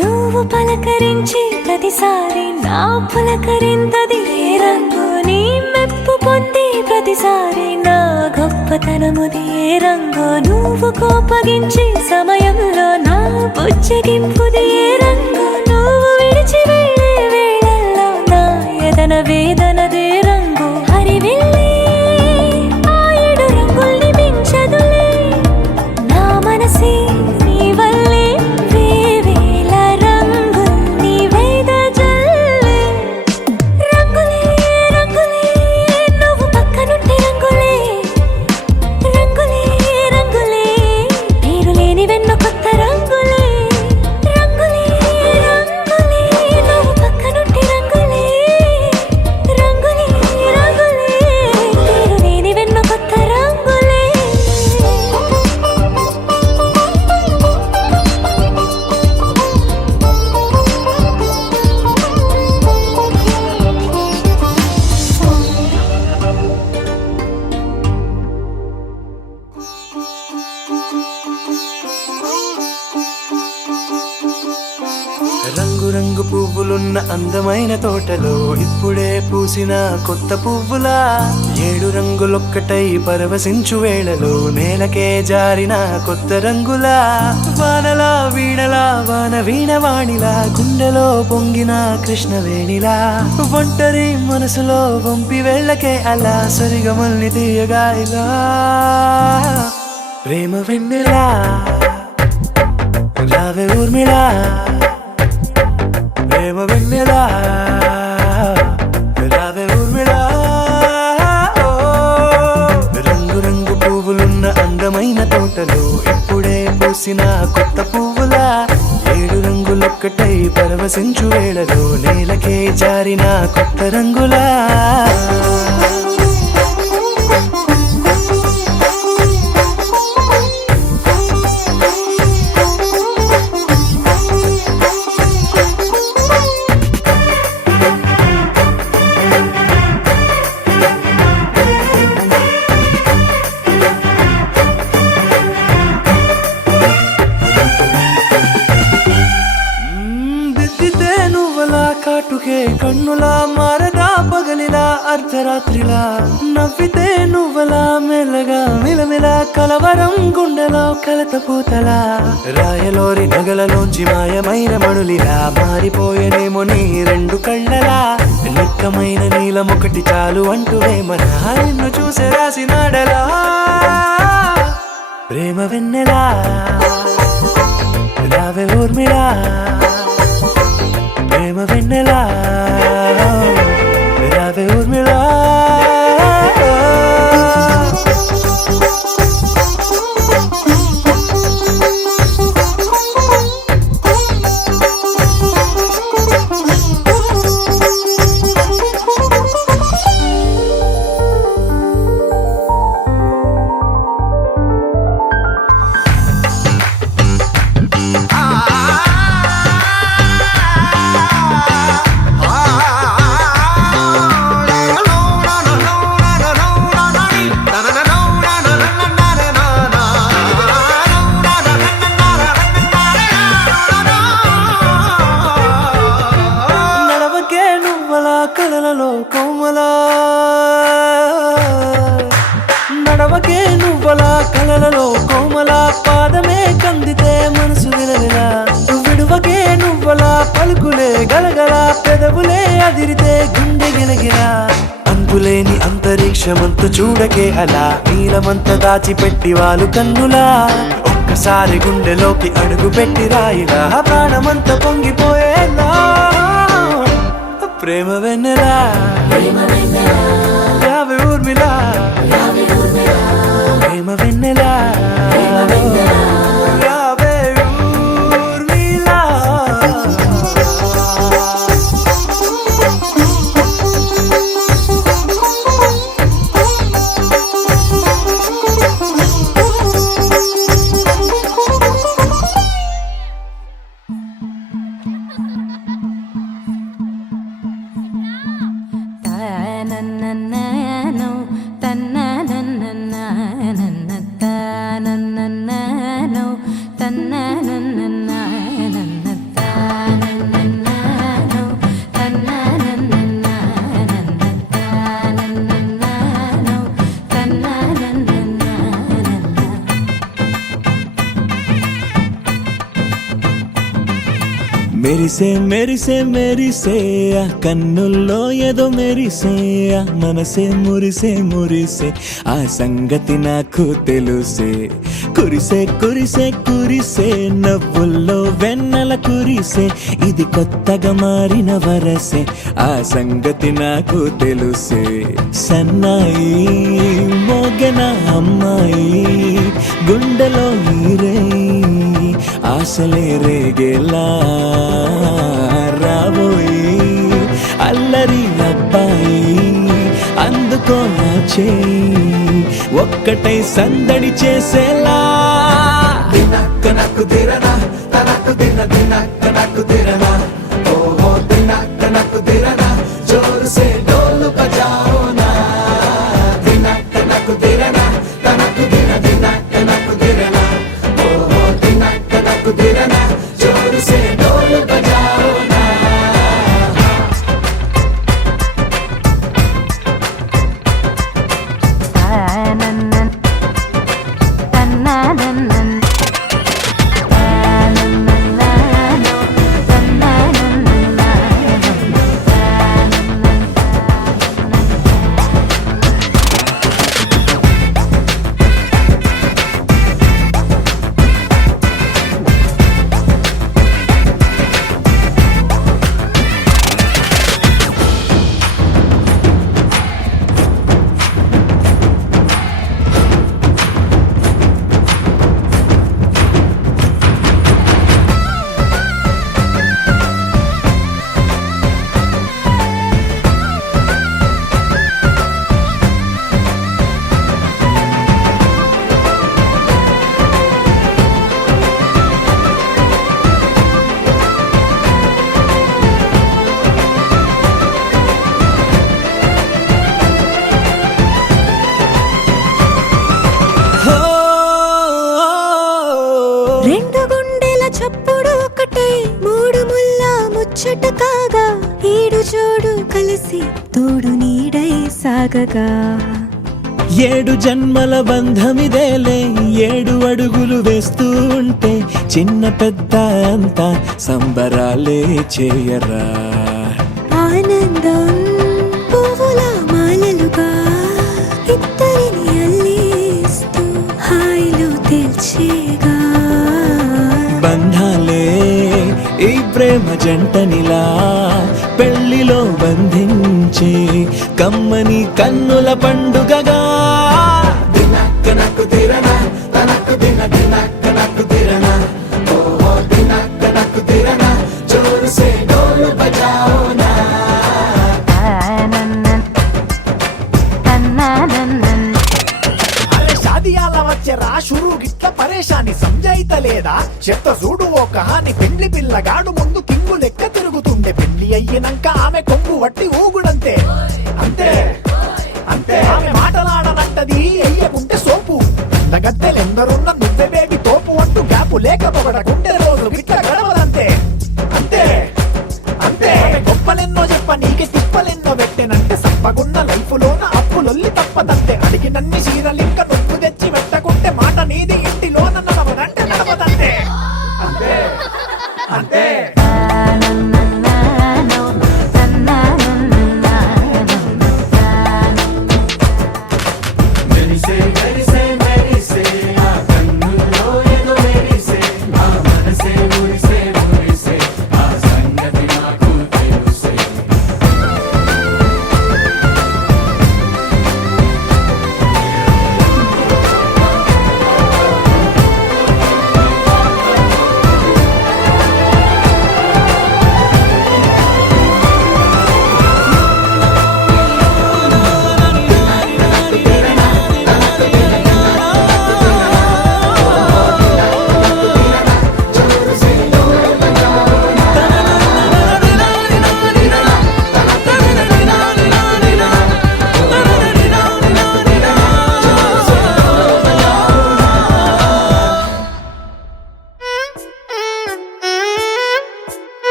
నువ్వు పలకరించి ప్రతిసారి నా పులకరింతది ఏ రంగు నీ మెప్పు పొంది ప్రతిసారి నా గొప్పతనముది ఏ రంగు నువ్వు కోపగించి సమయంలో నా బుజ్జగింపుది ఏ రంగు నువ్వు విడిచి వెళ్ళే వేళల్లో నా ఎదన వేదనదే రంగు హరివిల్లే ఆ ఏడు రంగుల్ని మించదులే నా మనసే నీ వల్లే వేవేల రంగుల్ని వెదజల్లే రంగులే రంగులే నువ్వు పక్కనుంటే రంగులే రంగులే రంగులే పేరు లేని వెన్నో కొత్త రంగులే రంగులే రంగులే నువ్వు పక్కనుంటే రంగులే రంగులే రంగులే పేరు లేని వెన్నో కొత్త రంగులే రంగు రంగు పువ్వులున్న అందమైన తోటలో ఇప్పుడే పూసిన కొత్త పువ్వులా ఏడు రంగులొక్కటై పరవశించు వేళలో నేలకే జారిన కొత్త రంగులా వానలా వీణలా వాన వీణవాణిలా గుండెలో పొంగిన కృష్ణవేణిలా ఒంటరి మనసులో వంపి వెళ్ళకే అలా సరిగమల్ని తీయగా ఇలా ప్రేమ వెన్నెలా రావే ఊర్మిళా ప్రేమ వెన్నెలా రావే ఊర్మిళా రంగు రంగు పువ్వులున్న అందమైన తోటలో ఇప్పుడే పూసిన కొత్త పువ్వులా ఏడు రంగులొక్కటై పరవశించు వేళలో నేలకే జారిన కొత్త రంగులా దిద్దితే నువ్వలా కాటుకే కన్నులా మారదా పగలిలా అర్ధరాత్రిలా నవ్వితే నువ్వలా మెల్లగా మిలమిలా కలవరం గుండెలో కలత పూతలా రాయలోరి నగలలోంచి మాయమైన మణులిలా మారిపోయేనేమో నీ రెండు కళ్ళలా నిక్కమైన నీలమొకటి చాలు అంటూ వేమన నిన్ను చూసే రాసినాడలా ప్రేమ వెన్నెలా రావే ఊర్మిళా ప్రేమ వెన్నెలా రావే ఊర్మిళా ఆ కలలలో కోమల పాదమే కందితే మనసు విలవిలా విడువకే నువ్వలా పలుకులే గలగల పెదవులే అదిరితే గుండె గిలగిలా అంతులేని అంతరిక్షమంత చూడకే అలా నీలమంత దాచిపెట్టి వాళ్ళు కన్నులా ఒక్కసారి గుండెలోకి అడుగు పెట్టి రాయిలా ప్రాణమంత పొంగిపోయేలా ప్రేమ వెన్నెలా యావే ఊర్మిళా ప్రేమ వెన్నెలా యావే ఊర్మిళా మెరిసే మెరిసే మెరిసే ఆ కన్నుల్లో ఏదో మెరిసే ఆ మనసే మురిసే మురిసే ఆ సంగతి నాకు తెలుసే కురిసే కురిసే కురిసే నవ్వుల్లో వెన్నెల కురిసే ఇది కొత్తగా మారిన వరసే ఆ సంగతి నాకు తెలుసే సన్నాయి మోగెన అమ్మాయి గుండెలో ఈరే ఆశలే రేగేలా రాబోయి అల్లరి అబ్బాయి అందుకో నా చేయి ఒక్కటై సందడి చేసేలా దినక్క నాకు దిరనా తనకు దిన దినక్క నాకు దిరనా ఓహో దినక్క నాకు దిరనా జోరు సే డోలు బజాओ నా దినక్క నాకు దిరనా తనకు దిన దినక్క నాకు దిరనా ఓహో దినక్క నాకు దిరనా జోరు సే డోలు బజాओ నా రెండు గుండెల చప్పుడు ఒకటై మూడు ముల్ల ముచ్చట కాగా ఈడు జోడు కలిసి తోడు నీడై సాగగా ఏడు జన్మల బంధమిదేలే ఏడు అడుగులు వేస్తూ ఉంటే చిన్న పెద్ద అంతా సంబరాలే చేయరా ఆనందం పువ్వుల మాలలుగా ఇద్దరిని అల్లేస్తూ హాయిలో తెల్చేగా బంధాలే ఈ ప్రేమ జంటనిలా పెళ్లిలో బంధించే కమ్మని కన్నుల పండుగగా దినక్క నాకు దిరనా తనకు దిన దినక్క నాకు దిరనా ఓహో దినక్క నాకు దిరనా జోరు సే డోలు బజాओ నా అరే షాదియాల వచ్చెరా షురు గిట్ల పరేషాని సంజాయితలేదా చెత్త చూడు ఓ కహాని పెండ్లి పిల్లగాడు ముందు కింగు లెక్క తిరుగుతుండే పెండ్లి అయ్యినంక ఆమె కొంగు వట్టి ఊగుడంతే అంతే అంతే ఆమె మాటలాడనంటది అయ్యకుంటే సోపు గద్దెలెందరున్న నువ్వే బేబీ తోపు అంటూ గ్యాపు లేక పొగడకుంటే రోజు గిట్ల గడవదంతే అంతే అంతే గొప్పలెన్నో చెప్ప నీకే తిప్పలెన్నో పెట్టెనంటే సప్పగున్న లైఫ్ లోన అప్పులొల్లి తప్పదంతే అడిగినన్ని చీరలింక నువ్వు తెచ్చి పెట్టకుంటే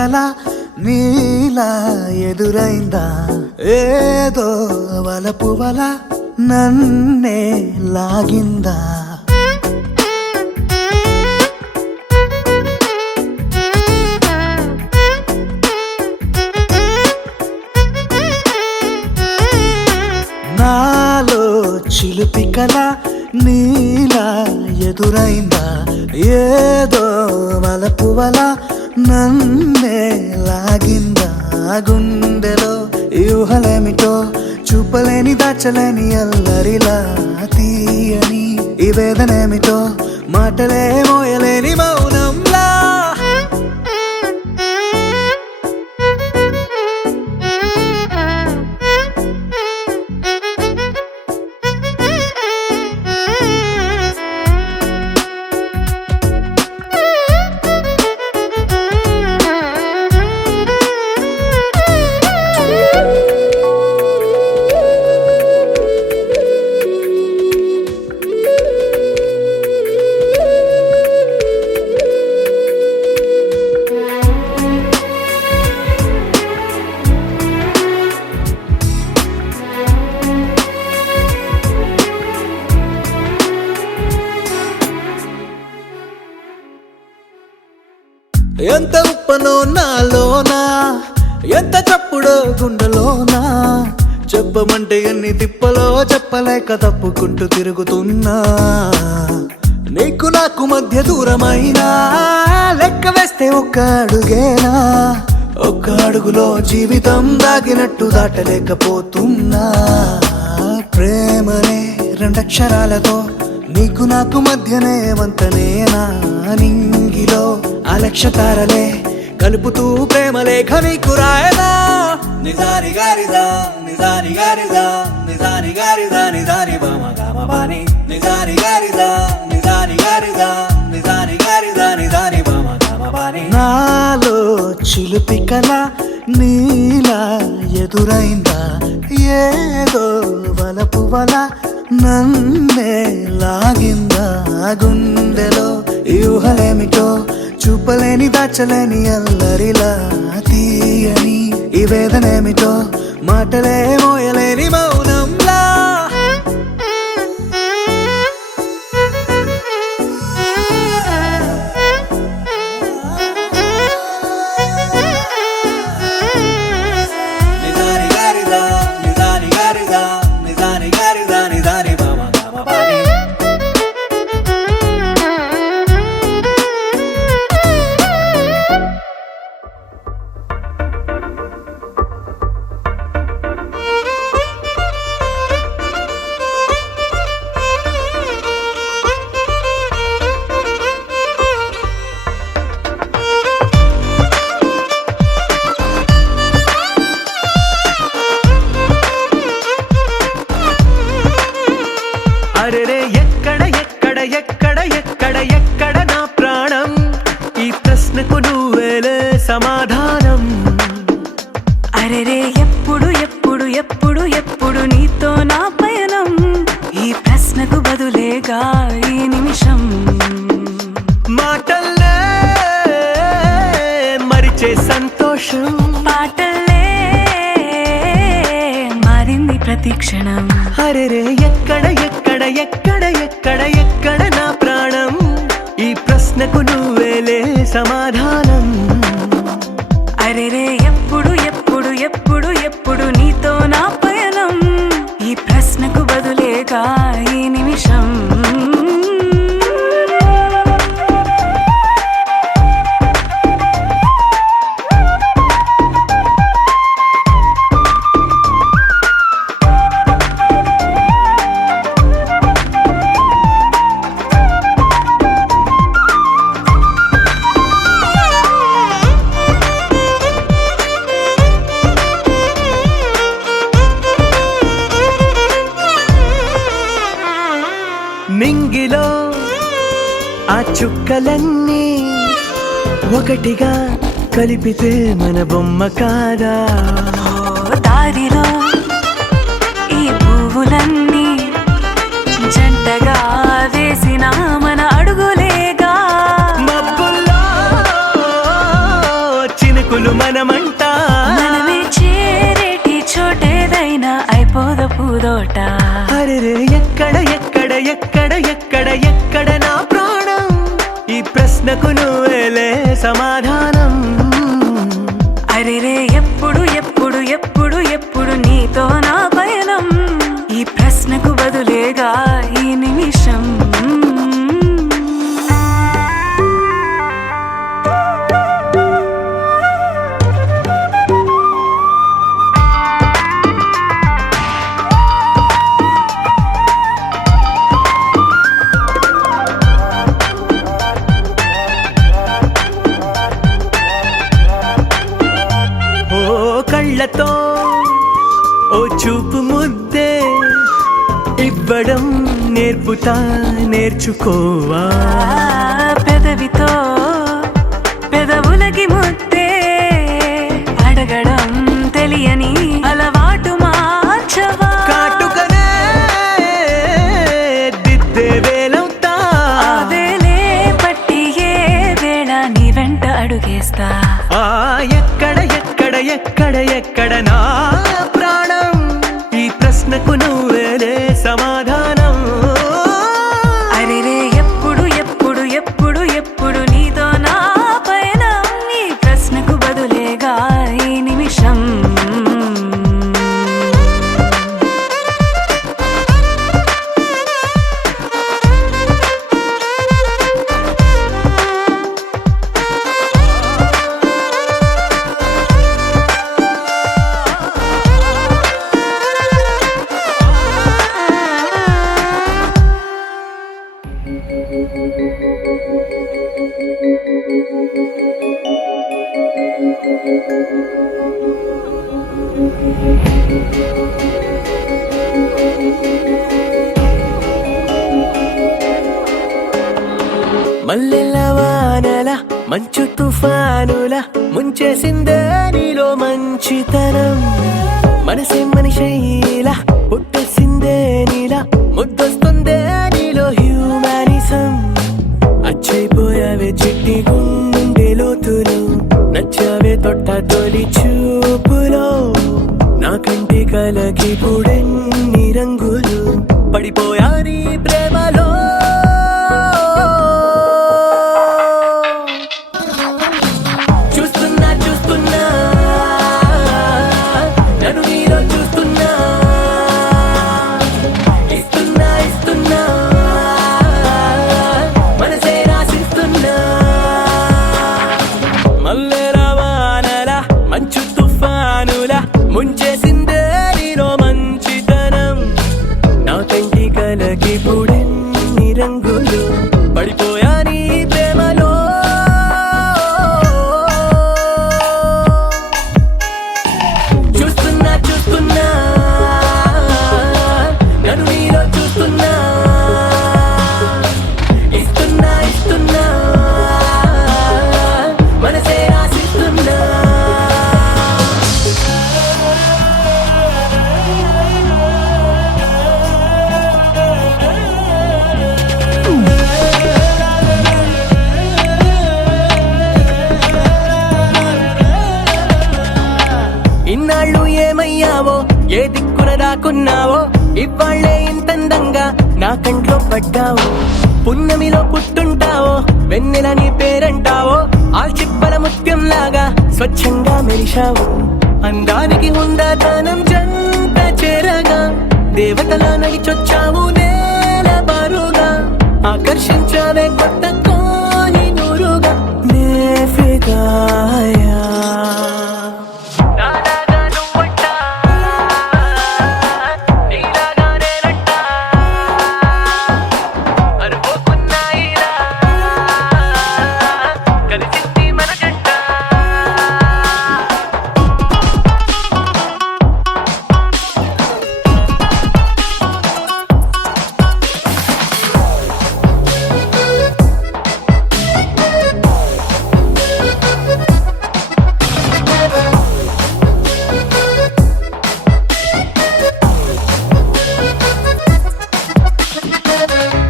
కల నీలా ఎదురైందా ఏదో వలపు వల నన్నే లాగిందా నాలో చిలిపి కల నీలా ఎదురైందా ఏదో వలపు వల నన్నే లాగిందా గుండెలో యూహలేమిటో చూపలేని దాచలేని అల్లరిలా తీయని ఈ వేదనేమిటో మాటలే మోయలేని మౌనంలా ఎంత ఉప్పనో నాలోనా ఎంత చప్పుడో గుండెలోనా చెప్పమంటే ఎన్ని తిప్పలో చెప్పలేక తప్పుకుంటూ తిరుగుతున్నా నీకు నాకు మధ్య దూరమైనా లెక్క వేస్తే ఒక్క అడుగేనా ఒక్క అడుగులో జీవితం దాగినట్టు దాటలేకపోతున్నా ప్రేమనే రెండక్షరాలతో నీకు నాకు మధ్యనే వంతనేనా నింగిలో అలక్షతారలే కలుపుతూ ప్రేమ లేఖ నీకు రాయనా నిజాని గారిదా నిజాని గారిదా నిజాని గారిదా నిజాని బామ గామబాని నిజాని గారిదా నిజాని గారిదా నిజాని గారిదా నిజాని బామ గామబాని నాలో చిలిపి కల నీలా ఎదురైందా ఏదో వలపు వల నన్నే లాగిందా గుండెలో యూహలేమిటో చూపలేని దాచలేని అల్లరిలా తీయని ఈ వేదనేమిటో మాటలే మోయలేని మౌనంలా నిజాని గారిదా నిజాని గారిదా నిజాని గారిదా నిజాని బామ గామబాని అరెరే ఎక్కడ ఎక్కడ ఎక్కడ ఎక్కడ ఎక్కడ నా ప్రాణం ఈ ప్రశ్నకు నువ్వేలే సమాధానం అరెరే ఎప్పుడు ఎప్పుడు ఎప్పుడు ఎప్పుడు నీతో నా పయనం ఈ ప్రశ్నకు బదులేగా ఈ నిమిషం మాటల్లే మరిచే సంతోషం పాటల్లే మారింది ప్రతి క్షణం అరెరే ఎక్కడ ఎక్కడ ఎక్కడ ఎక్కడ ఎక్కడ నా ప్రాణం ఈ ప్రశ్నకు నువ్వేలే సమాధానం అరెరే ఎప్పుడు ఎప్పుడు ఎప్పుడు ఎప్పుడు నీతో నా పయనం ఈ ప్రశ్నకు బదులేగా ఈ నిమిషం మింగిలో ఆ చుక్కలన్నీ ఒకటిగా కలిపితే మన బొమ్మ కాదా దారిలో ఈ పువ్వులన్నీ జంటగా వేసిన మన అడుగులేగా మబ్బుల్లో చినుకు అరెరే ఎక్కడ ఎక్కడ ఎక్కడ ఎక్కడ ఎక్కడ నా ప్రాణం ఈ ప్రశ్నకు నువ్వేలే సమాధానం అరెరే ఎప్పుడు ఎప్పుడు ఎప్పుడు ఎప్పుడు నీతో నా పయనం ఈ ప్రశ్నకు బదులేగా ఈ నిమిషం కళ్ళతో ఓ చూపు ముద్దే ఇవ్వడం నేర్పుతా నేర్చుకోవా పెదవితో పెదవులకి ముద్దే అడగడం తెలియని అలవాటు మార్చవా కాటుకనే దిద్దే వేలవుతా వేలే పట్టి ఏ వేళ నీ వెంట అడుగేస్తా ఎక్కడ ఎక్కడ ఎక్కడ ఎక్కడ నా ప్రాణం ఈ ప్రశ్నకు నువ్వేలే సమాధానం అరెరే ఎప్పుడు ఎప్పుడు ఎప్పుడు ఎప్పుడు నీతో నా పైన ఈ ప్రశ్నకు బదులేగా ఈ నిమిషం మల్లెల వానల మంచు తుఫానుల ముంచేసిందే నీలో మంచితనం మనసే మనిషైలా పుట్టేసిందే నీలా ముద్దొస్తుందే నీలో హ్యూమానిజం అచ్చైపోయావే చిట్టి గుండె లోతులు నచ్చావే తొట్ట తొలి చూపులో నా కంటి కలకి పుడెన్ని రంగులు పడిపోయా నీ ప్రేమలో ముంచేసిందే నీలో మంచితనం నా కంటి కలకి పుడెన్ని రంగులు పడిపోయా నీ ప్రేమలో చూస్తున్నా చూస్తున్నా నన్ను నీలో చూస్తున్నా ఇస్తున్నా ఇస్తున్నా మనసే ఆశిస్తున్నా ఇన్నాళ్ళు ఏమయ్యావో ఏ దిక్కున దాక్కున్నావో ఇవాళ్లే ఇంతందంగా నా కంట్లో పడ్డావో పున్నమిలో పుట్టుంటావో వెన్నెల నీ పేరంటావో ఆల్చిప్పల ముత్యం లాగా స్వచ్ఛంగా మెరిశావు అందానికి హుందాతనం జంట చేరగా దేవతలా నడిచొచ్చావు నేల బారుగా ఆకర్షించావే కొత్త కోని నూరుగా నే ఫిదాయా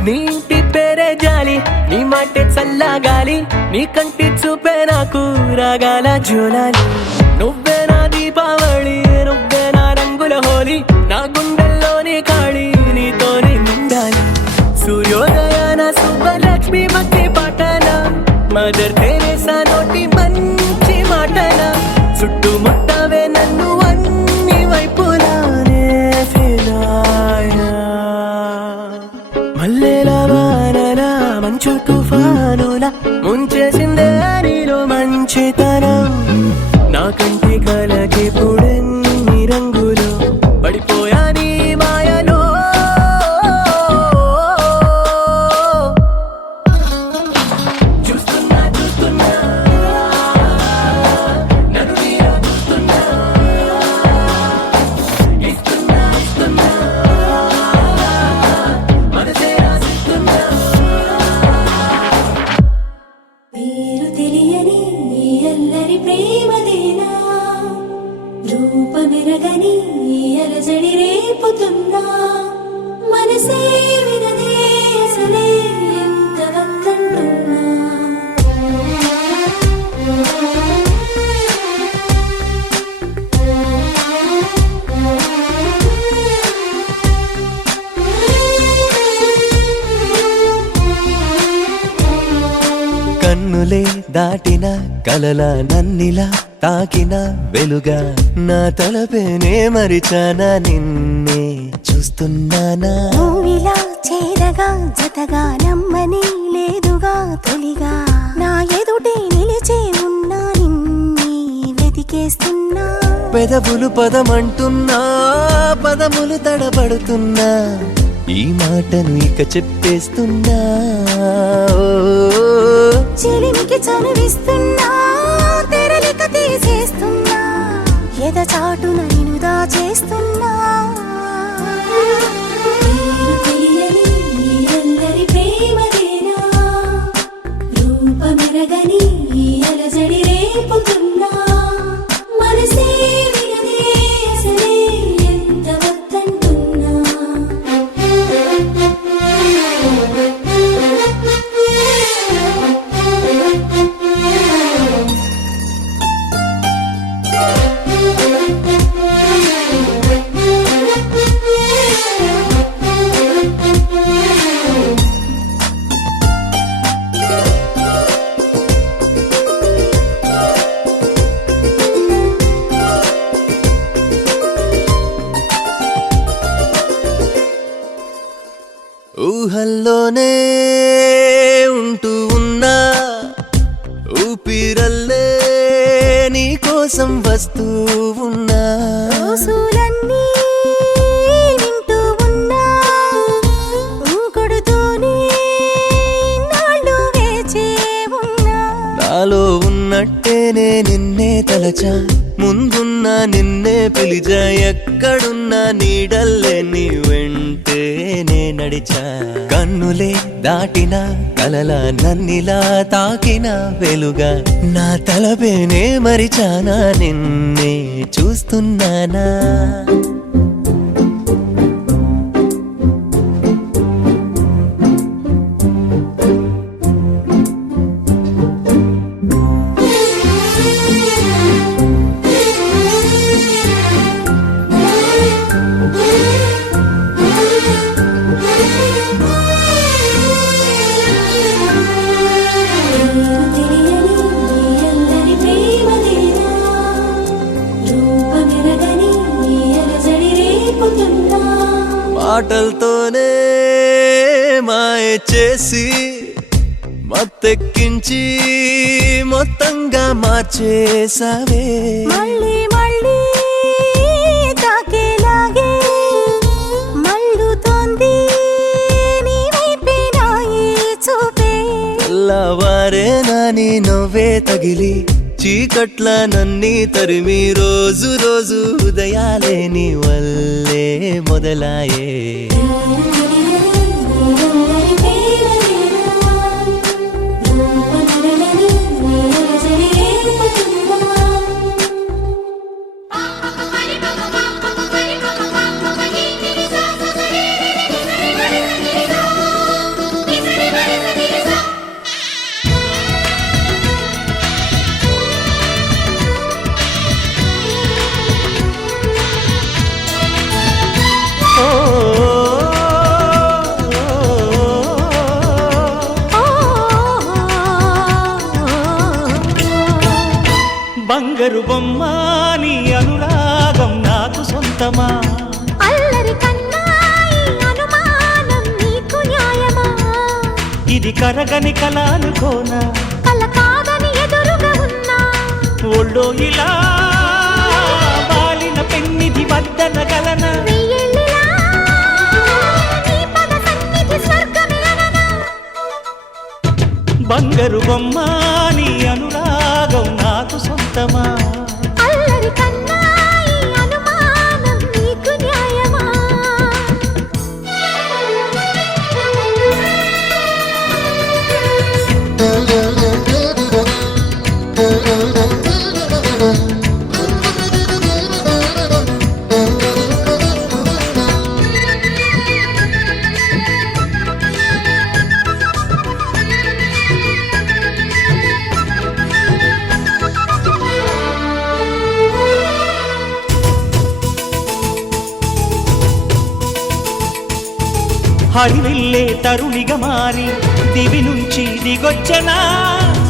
నీ ఇంటి పేరే జాలి నీ మాటే చల్లగాలి నీ కంటి చూపే నాకు రాగాల జోలాలి నువ్వే నా దీపావళి నువ్వే నా రంగుల హోలీ నా గుండెల్లోని ఖాళీ నీ మల్లెల వానల మంచు తుఫానుల ముంచేసిందే నీలో మంచితనం నా కంటి కలకి పుడెన్ని రంగులు పడిపోయా నీ మాయలో చూస్తున్నా చూస్తున్నా నన్ను నీలో చూస్తున్నా ఇస్తున్నా ఇస్తున్నా మనసే రాసిస్తున్నా పేరు తెలియని ఈ అల్లరి ప్రేమదేనా రూపమెరగని ఈ అలజడి రేపుతున్నా మనసే వినదే అసలే ఎంత వద్దంటున్నా కన్నులే దాటిన కలల నన్నిలా తాకిన వెలుగా నా తలపేనే మరిచానా నిన్నే చూస్తున్నానా నువ్విలా చేరగా జతగా నమ్మని లేదుగా తొలిగా నా ఎదుటే నిలిచే ఉన్నా నిన్నే వెతికేస్తున్నా పెదవులు పదమంటున్నా పదములు తడబడుతున్నా ఈ మాటను ఇక చెప్పేస్తున్నా ఓ, చిలిమికి చనువిస్తున్నా తెరలిక తీసేస్తున్నా ఎద చాటున నిన్ను దాచేస్తున్నా పేరు తెలియని ఈ అల్లరి ప్రేమదేనా రూపమెరగని ఈ అలజడి రేపుతున్నా మనసే వినదే అసలే ఎంత వద్దంటున్నా ఊహల్లోనే ఉంటూ ఉన్నా ఊపిరల్లే నీ కోసం వస్తూ ఉన్నా రోజులన్నీ వింటూ ఉన్నా కొడుతూనే నాళ్ళు వేచే ఉన్నా నాలో ఉన్నట్టేనే నిన్నే తలచా ముందున్నా నిన్నే పిలిచా ఎక్కడున్నా నీడల్లే నీ వెంటే నే నడిచా కన్నులే దాటిన కలల నన్నిలా తాకిన వెలుగా నా తలపేనే మరిచానా నిన్నే చూస్తున్నానా పేరు తెలియని ఈ అల్లరి ప్రేమదేనా రూపమెరగని ఈ అలజడి రేపుతున్నా మాటలతోనే మాయ చేసి మత్తెక్కించి మొత్తంగా మార్చేసావే మళ్ళీ మళ్ళీ తాకేలాగే మళ్ళుతోంది నీ వైపే నా ఈ చూపే తెల్లవారే నాని నవ్వే తగిలి చీకట్ల నన్ని తరిమి రోజు రోజు ఉదయాలే నీ వల్లే మొదలాయే బంగారు బొమ్మ నీ అనురాగం నాకు సొంతమా అల్లరి కన్నా ఈ అనుమానం నీకు న్యాయం కరగని కల అనుకోనా కల కాదని ఎదురుగా ఉన్నా ఒళ్ళో ఇలా వాలిన పెన్నిది వద్దనగలన వెయ్యేళ్ళిలా నీ పద సన్నిధి స్వర్గమిలననా బంగారు బొమ్మ నీ అనురాగం నాకు సొంతమా అల్లరి కన్నా ఈ అనుమానం నీకు న్యాయమా హరివిల్లే తరుణిగా మారి దివి నుంచి దిగొచ్చనా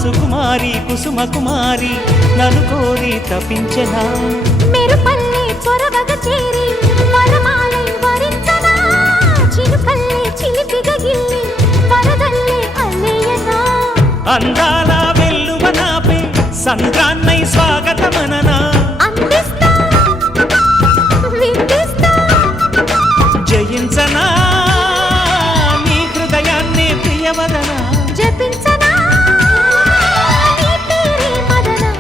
సుకుమారి కుసుమ కుమారి నన్ను కోరి తపించనా మెరుపల్లే చొరవగ చేరి వరమాలై వరించనా చినుకల్లే చిలిపిగా గిల్లి వరదల్లే అల్లేయనా అందాల వెల్లువ నాపే సంద్రాన్నై స్వాగతమననా అందిస్తా విందిస్తా జయించనా నీ హృదయాన్ని ప్రియవదనా జపించనా నీ పేరే మదనా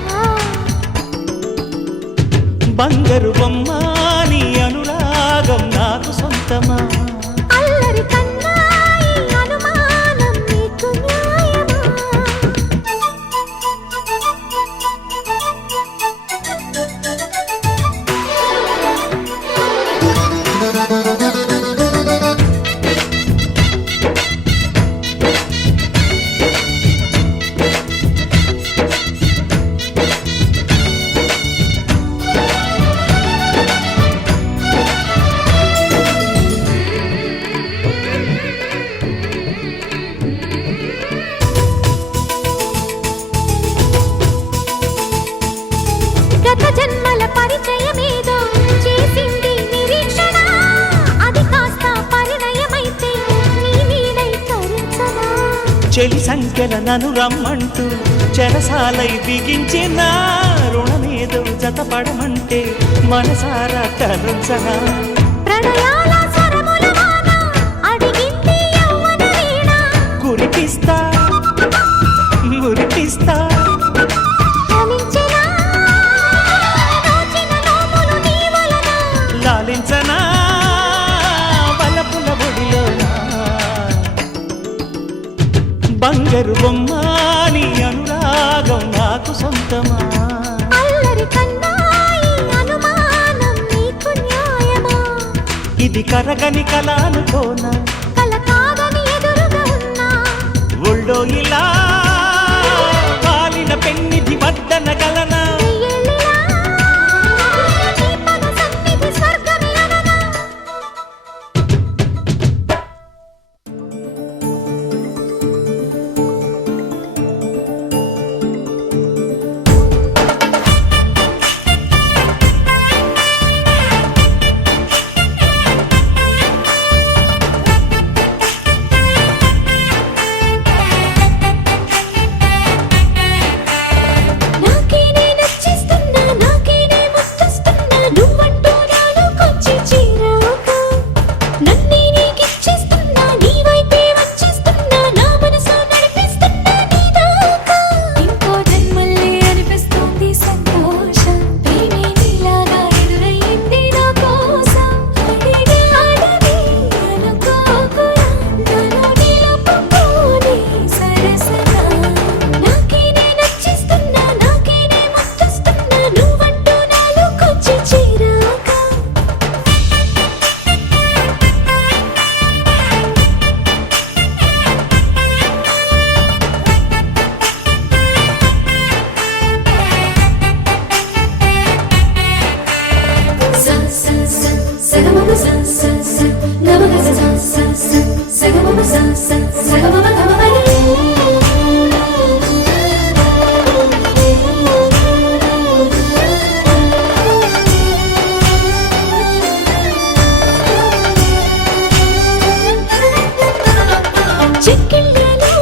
బంగారు బొమ్మ నీ అనురాగం నాకు సొంతమా అల్లరి కన్నా ఈ అనుమానం నీకు న్యాయమా గత జన్మల పరిచయమేదో చేసింది నిరీక్షణ అది కాస్త పరిణయమైతే నీ నీడై తరించనా చెలి సంఖ్యల నన్ను రమ్మంటూ చెరసాలై బిగించిన రుణమేదో జతపడమంటే మనసారా తలంచనా ప్రణయాల స్వరముల వాన అడిగింది యవ్వన వీణ కురిపిస్తా మురిపిస్తా ఫలించెనా నోచిన నోములు నీ వలన లాలించనా బలపుల ఒడిలోనా బంగారు బొమ్మ నీ అనురాగం నాకు సొంతమా అల్లరి కన్నా ఈ అనుమానం నీకు న్యాయమా ఇది కరగని కల అనుకోనా కల కాదని ఎదురుగా ఉన్నా ఒళ్ళో ఇలా వాలిన పెన్నిది వద్దనగలనా వెయ్యేళ్ళిలా నీ పద సన్నిధి స్వర్గమిలననా నాకేనే నచ్చిస్తున్నా నాకేనే ముద్దస్తున్నా నువ్వంటూ నాలోకొచ్చి చేరాక నన్నే నీకిచ్చేస్తున్నా నీ వైపే వచ్చేస్తున్నా నా మనసు నడిపిస్తున్నా నీ దాకా ఇంకో జన్మల్లే అనిపిస్తుంది సంతోషం ప్రేమే నీలాగా ఎదురయ్యింది నా కోసం అడిగే అడవి అనుకోకురా నన్ను నిలుపుకోని సరసగా నాకేనే నచ్చిస్తున్నా నాకేనే ముద్దస్తున్నా నువ్వంటూ నాలోకొచ్చి చేరాక sa sa sa sa ga ma sa sa sa ga ma sa sa sa sa sa ga ma sa sa sa ga ma ga ma చెక్కిళ్ళలో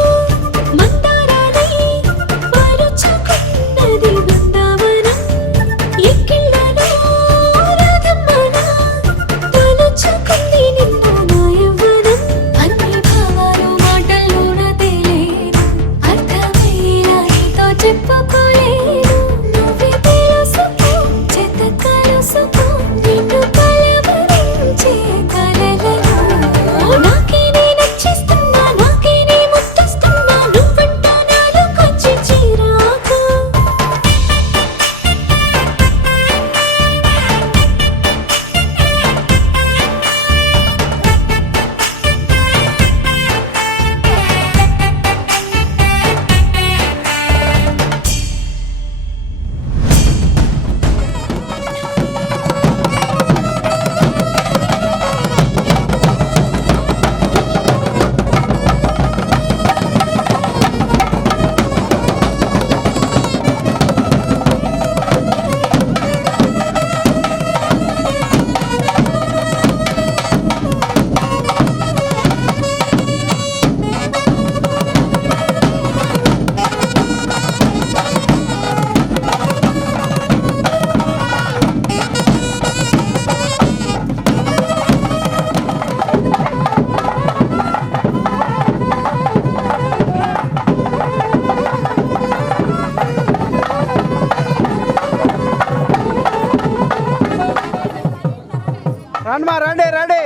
రండి రండి రండి.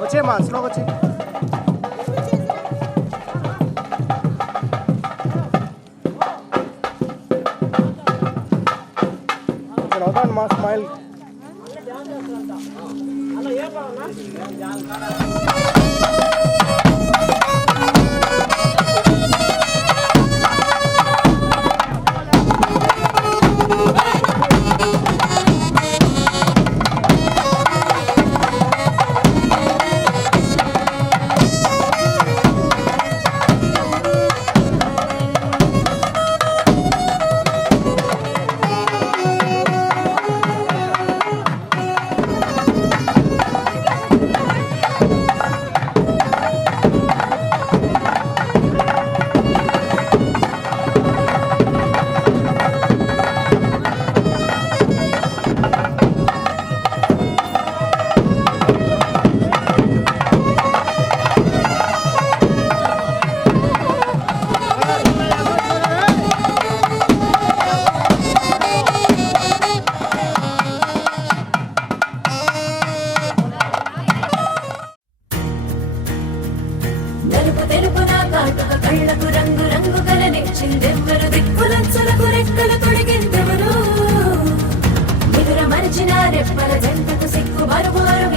వచ్చేమ్మా స్లోగా వచ్చి. మా స్మైల్ కళ్ళకు రంగు రంగు కలనిచ్చిందెవ్వరు దిక్కులంచులకు రెక్కలు తొడిగిందెవరు నిదుర మరిచిన రెప్పల జంటకు సిక్కు మరుమారు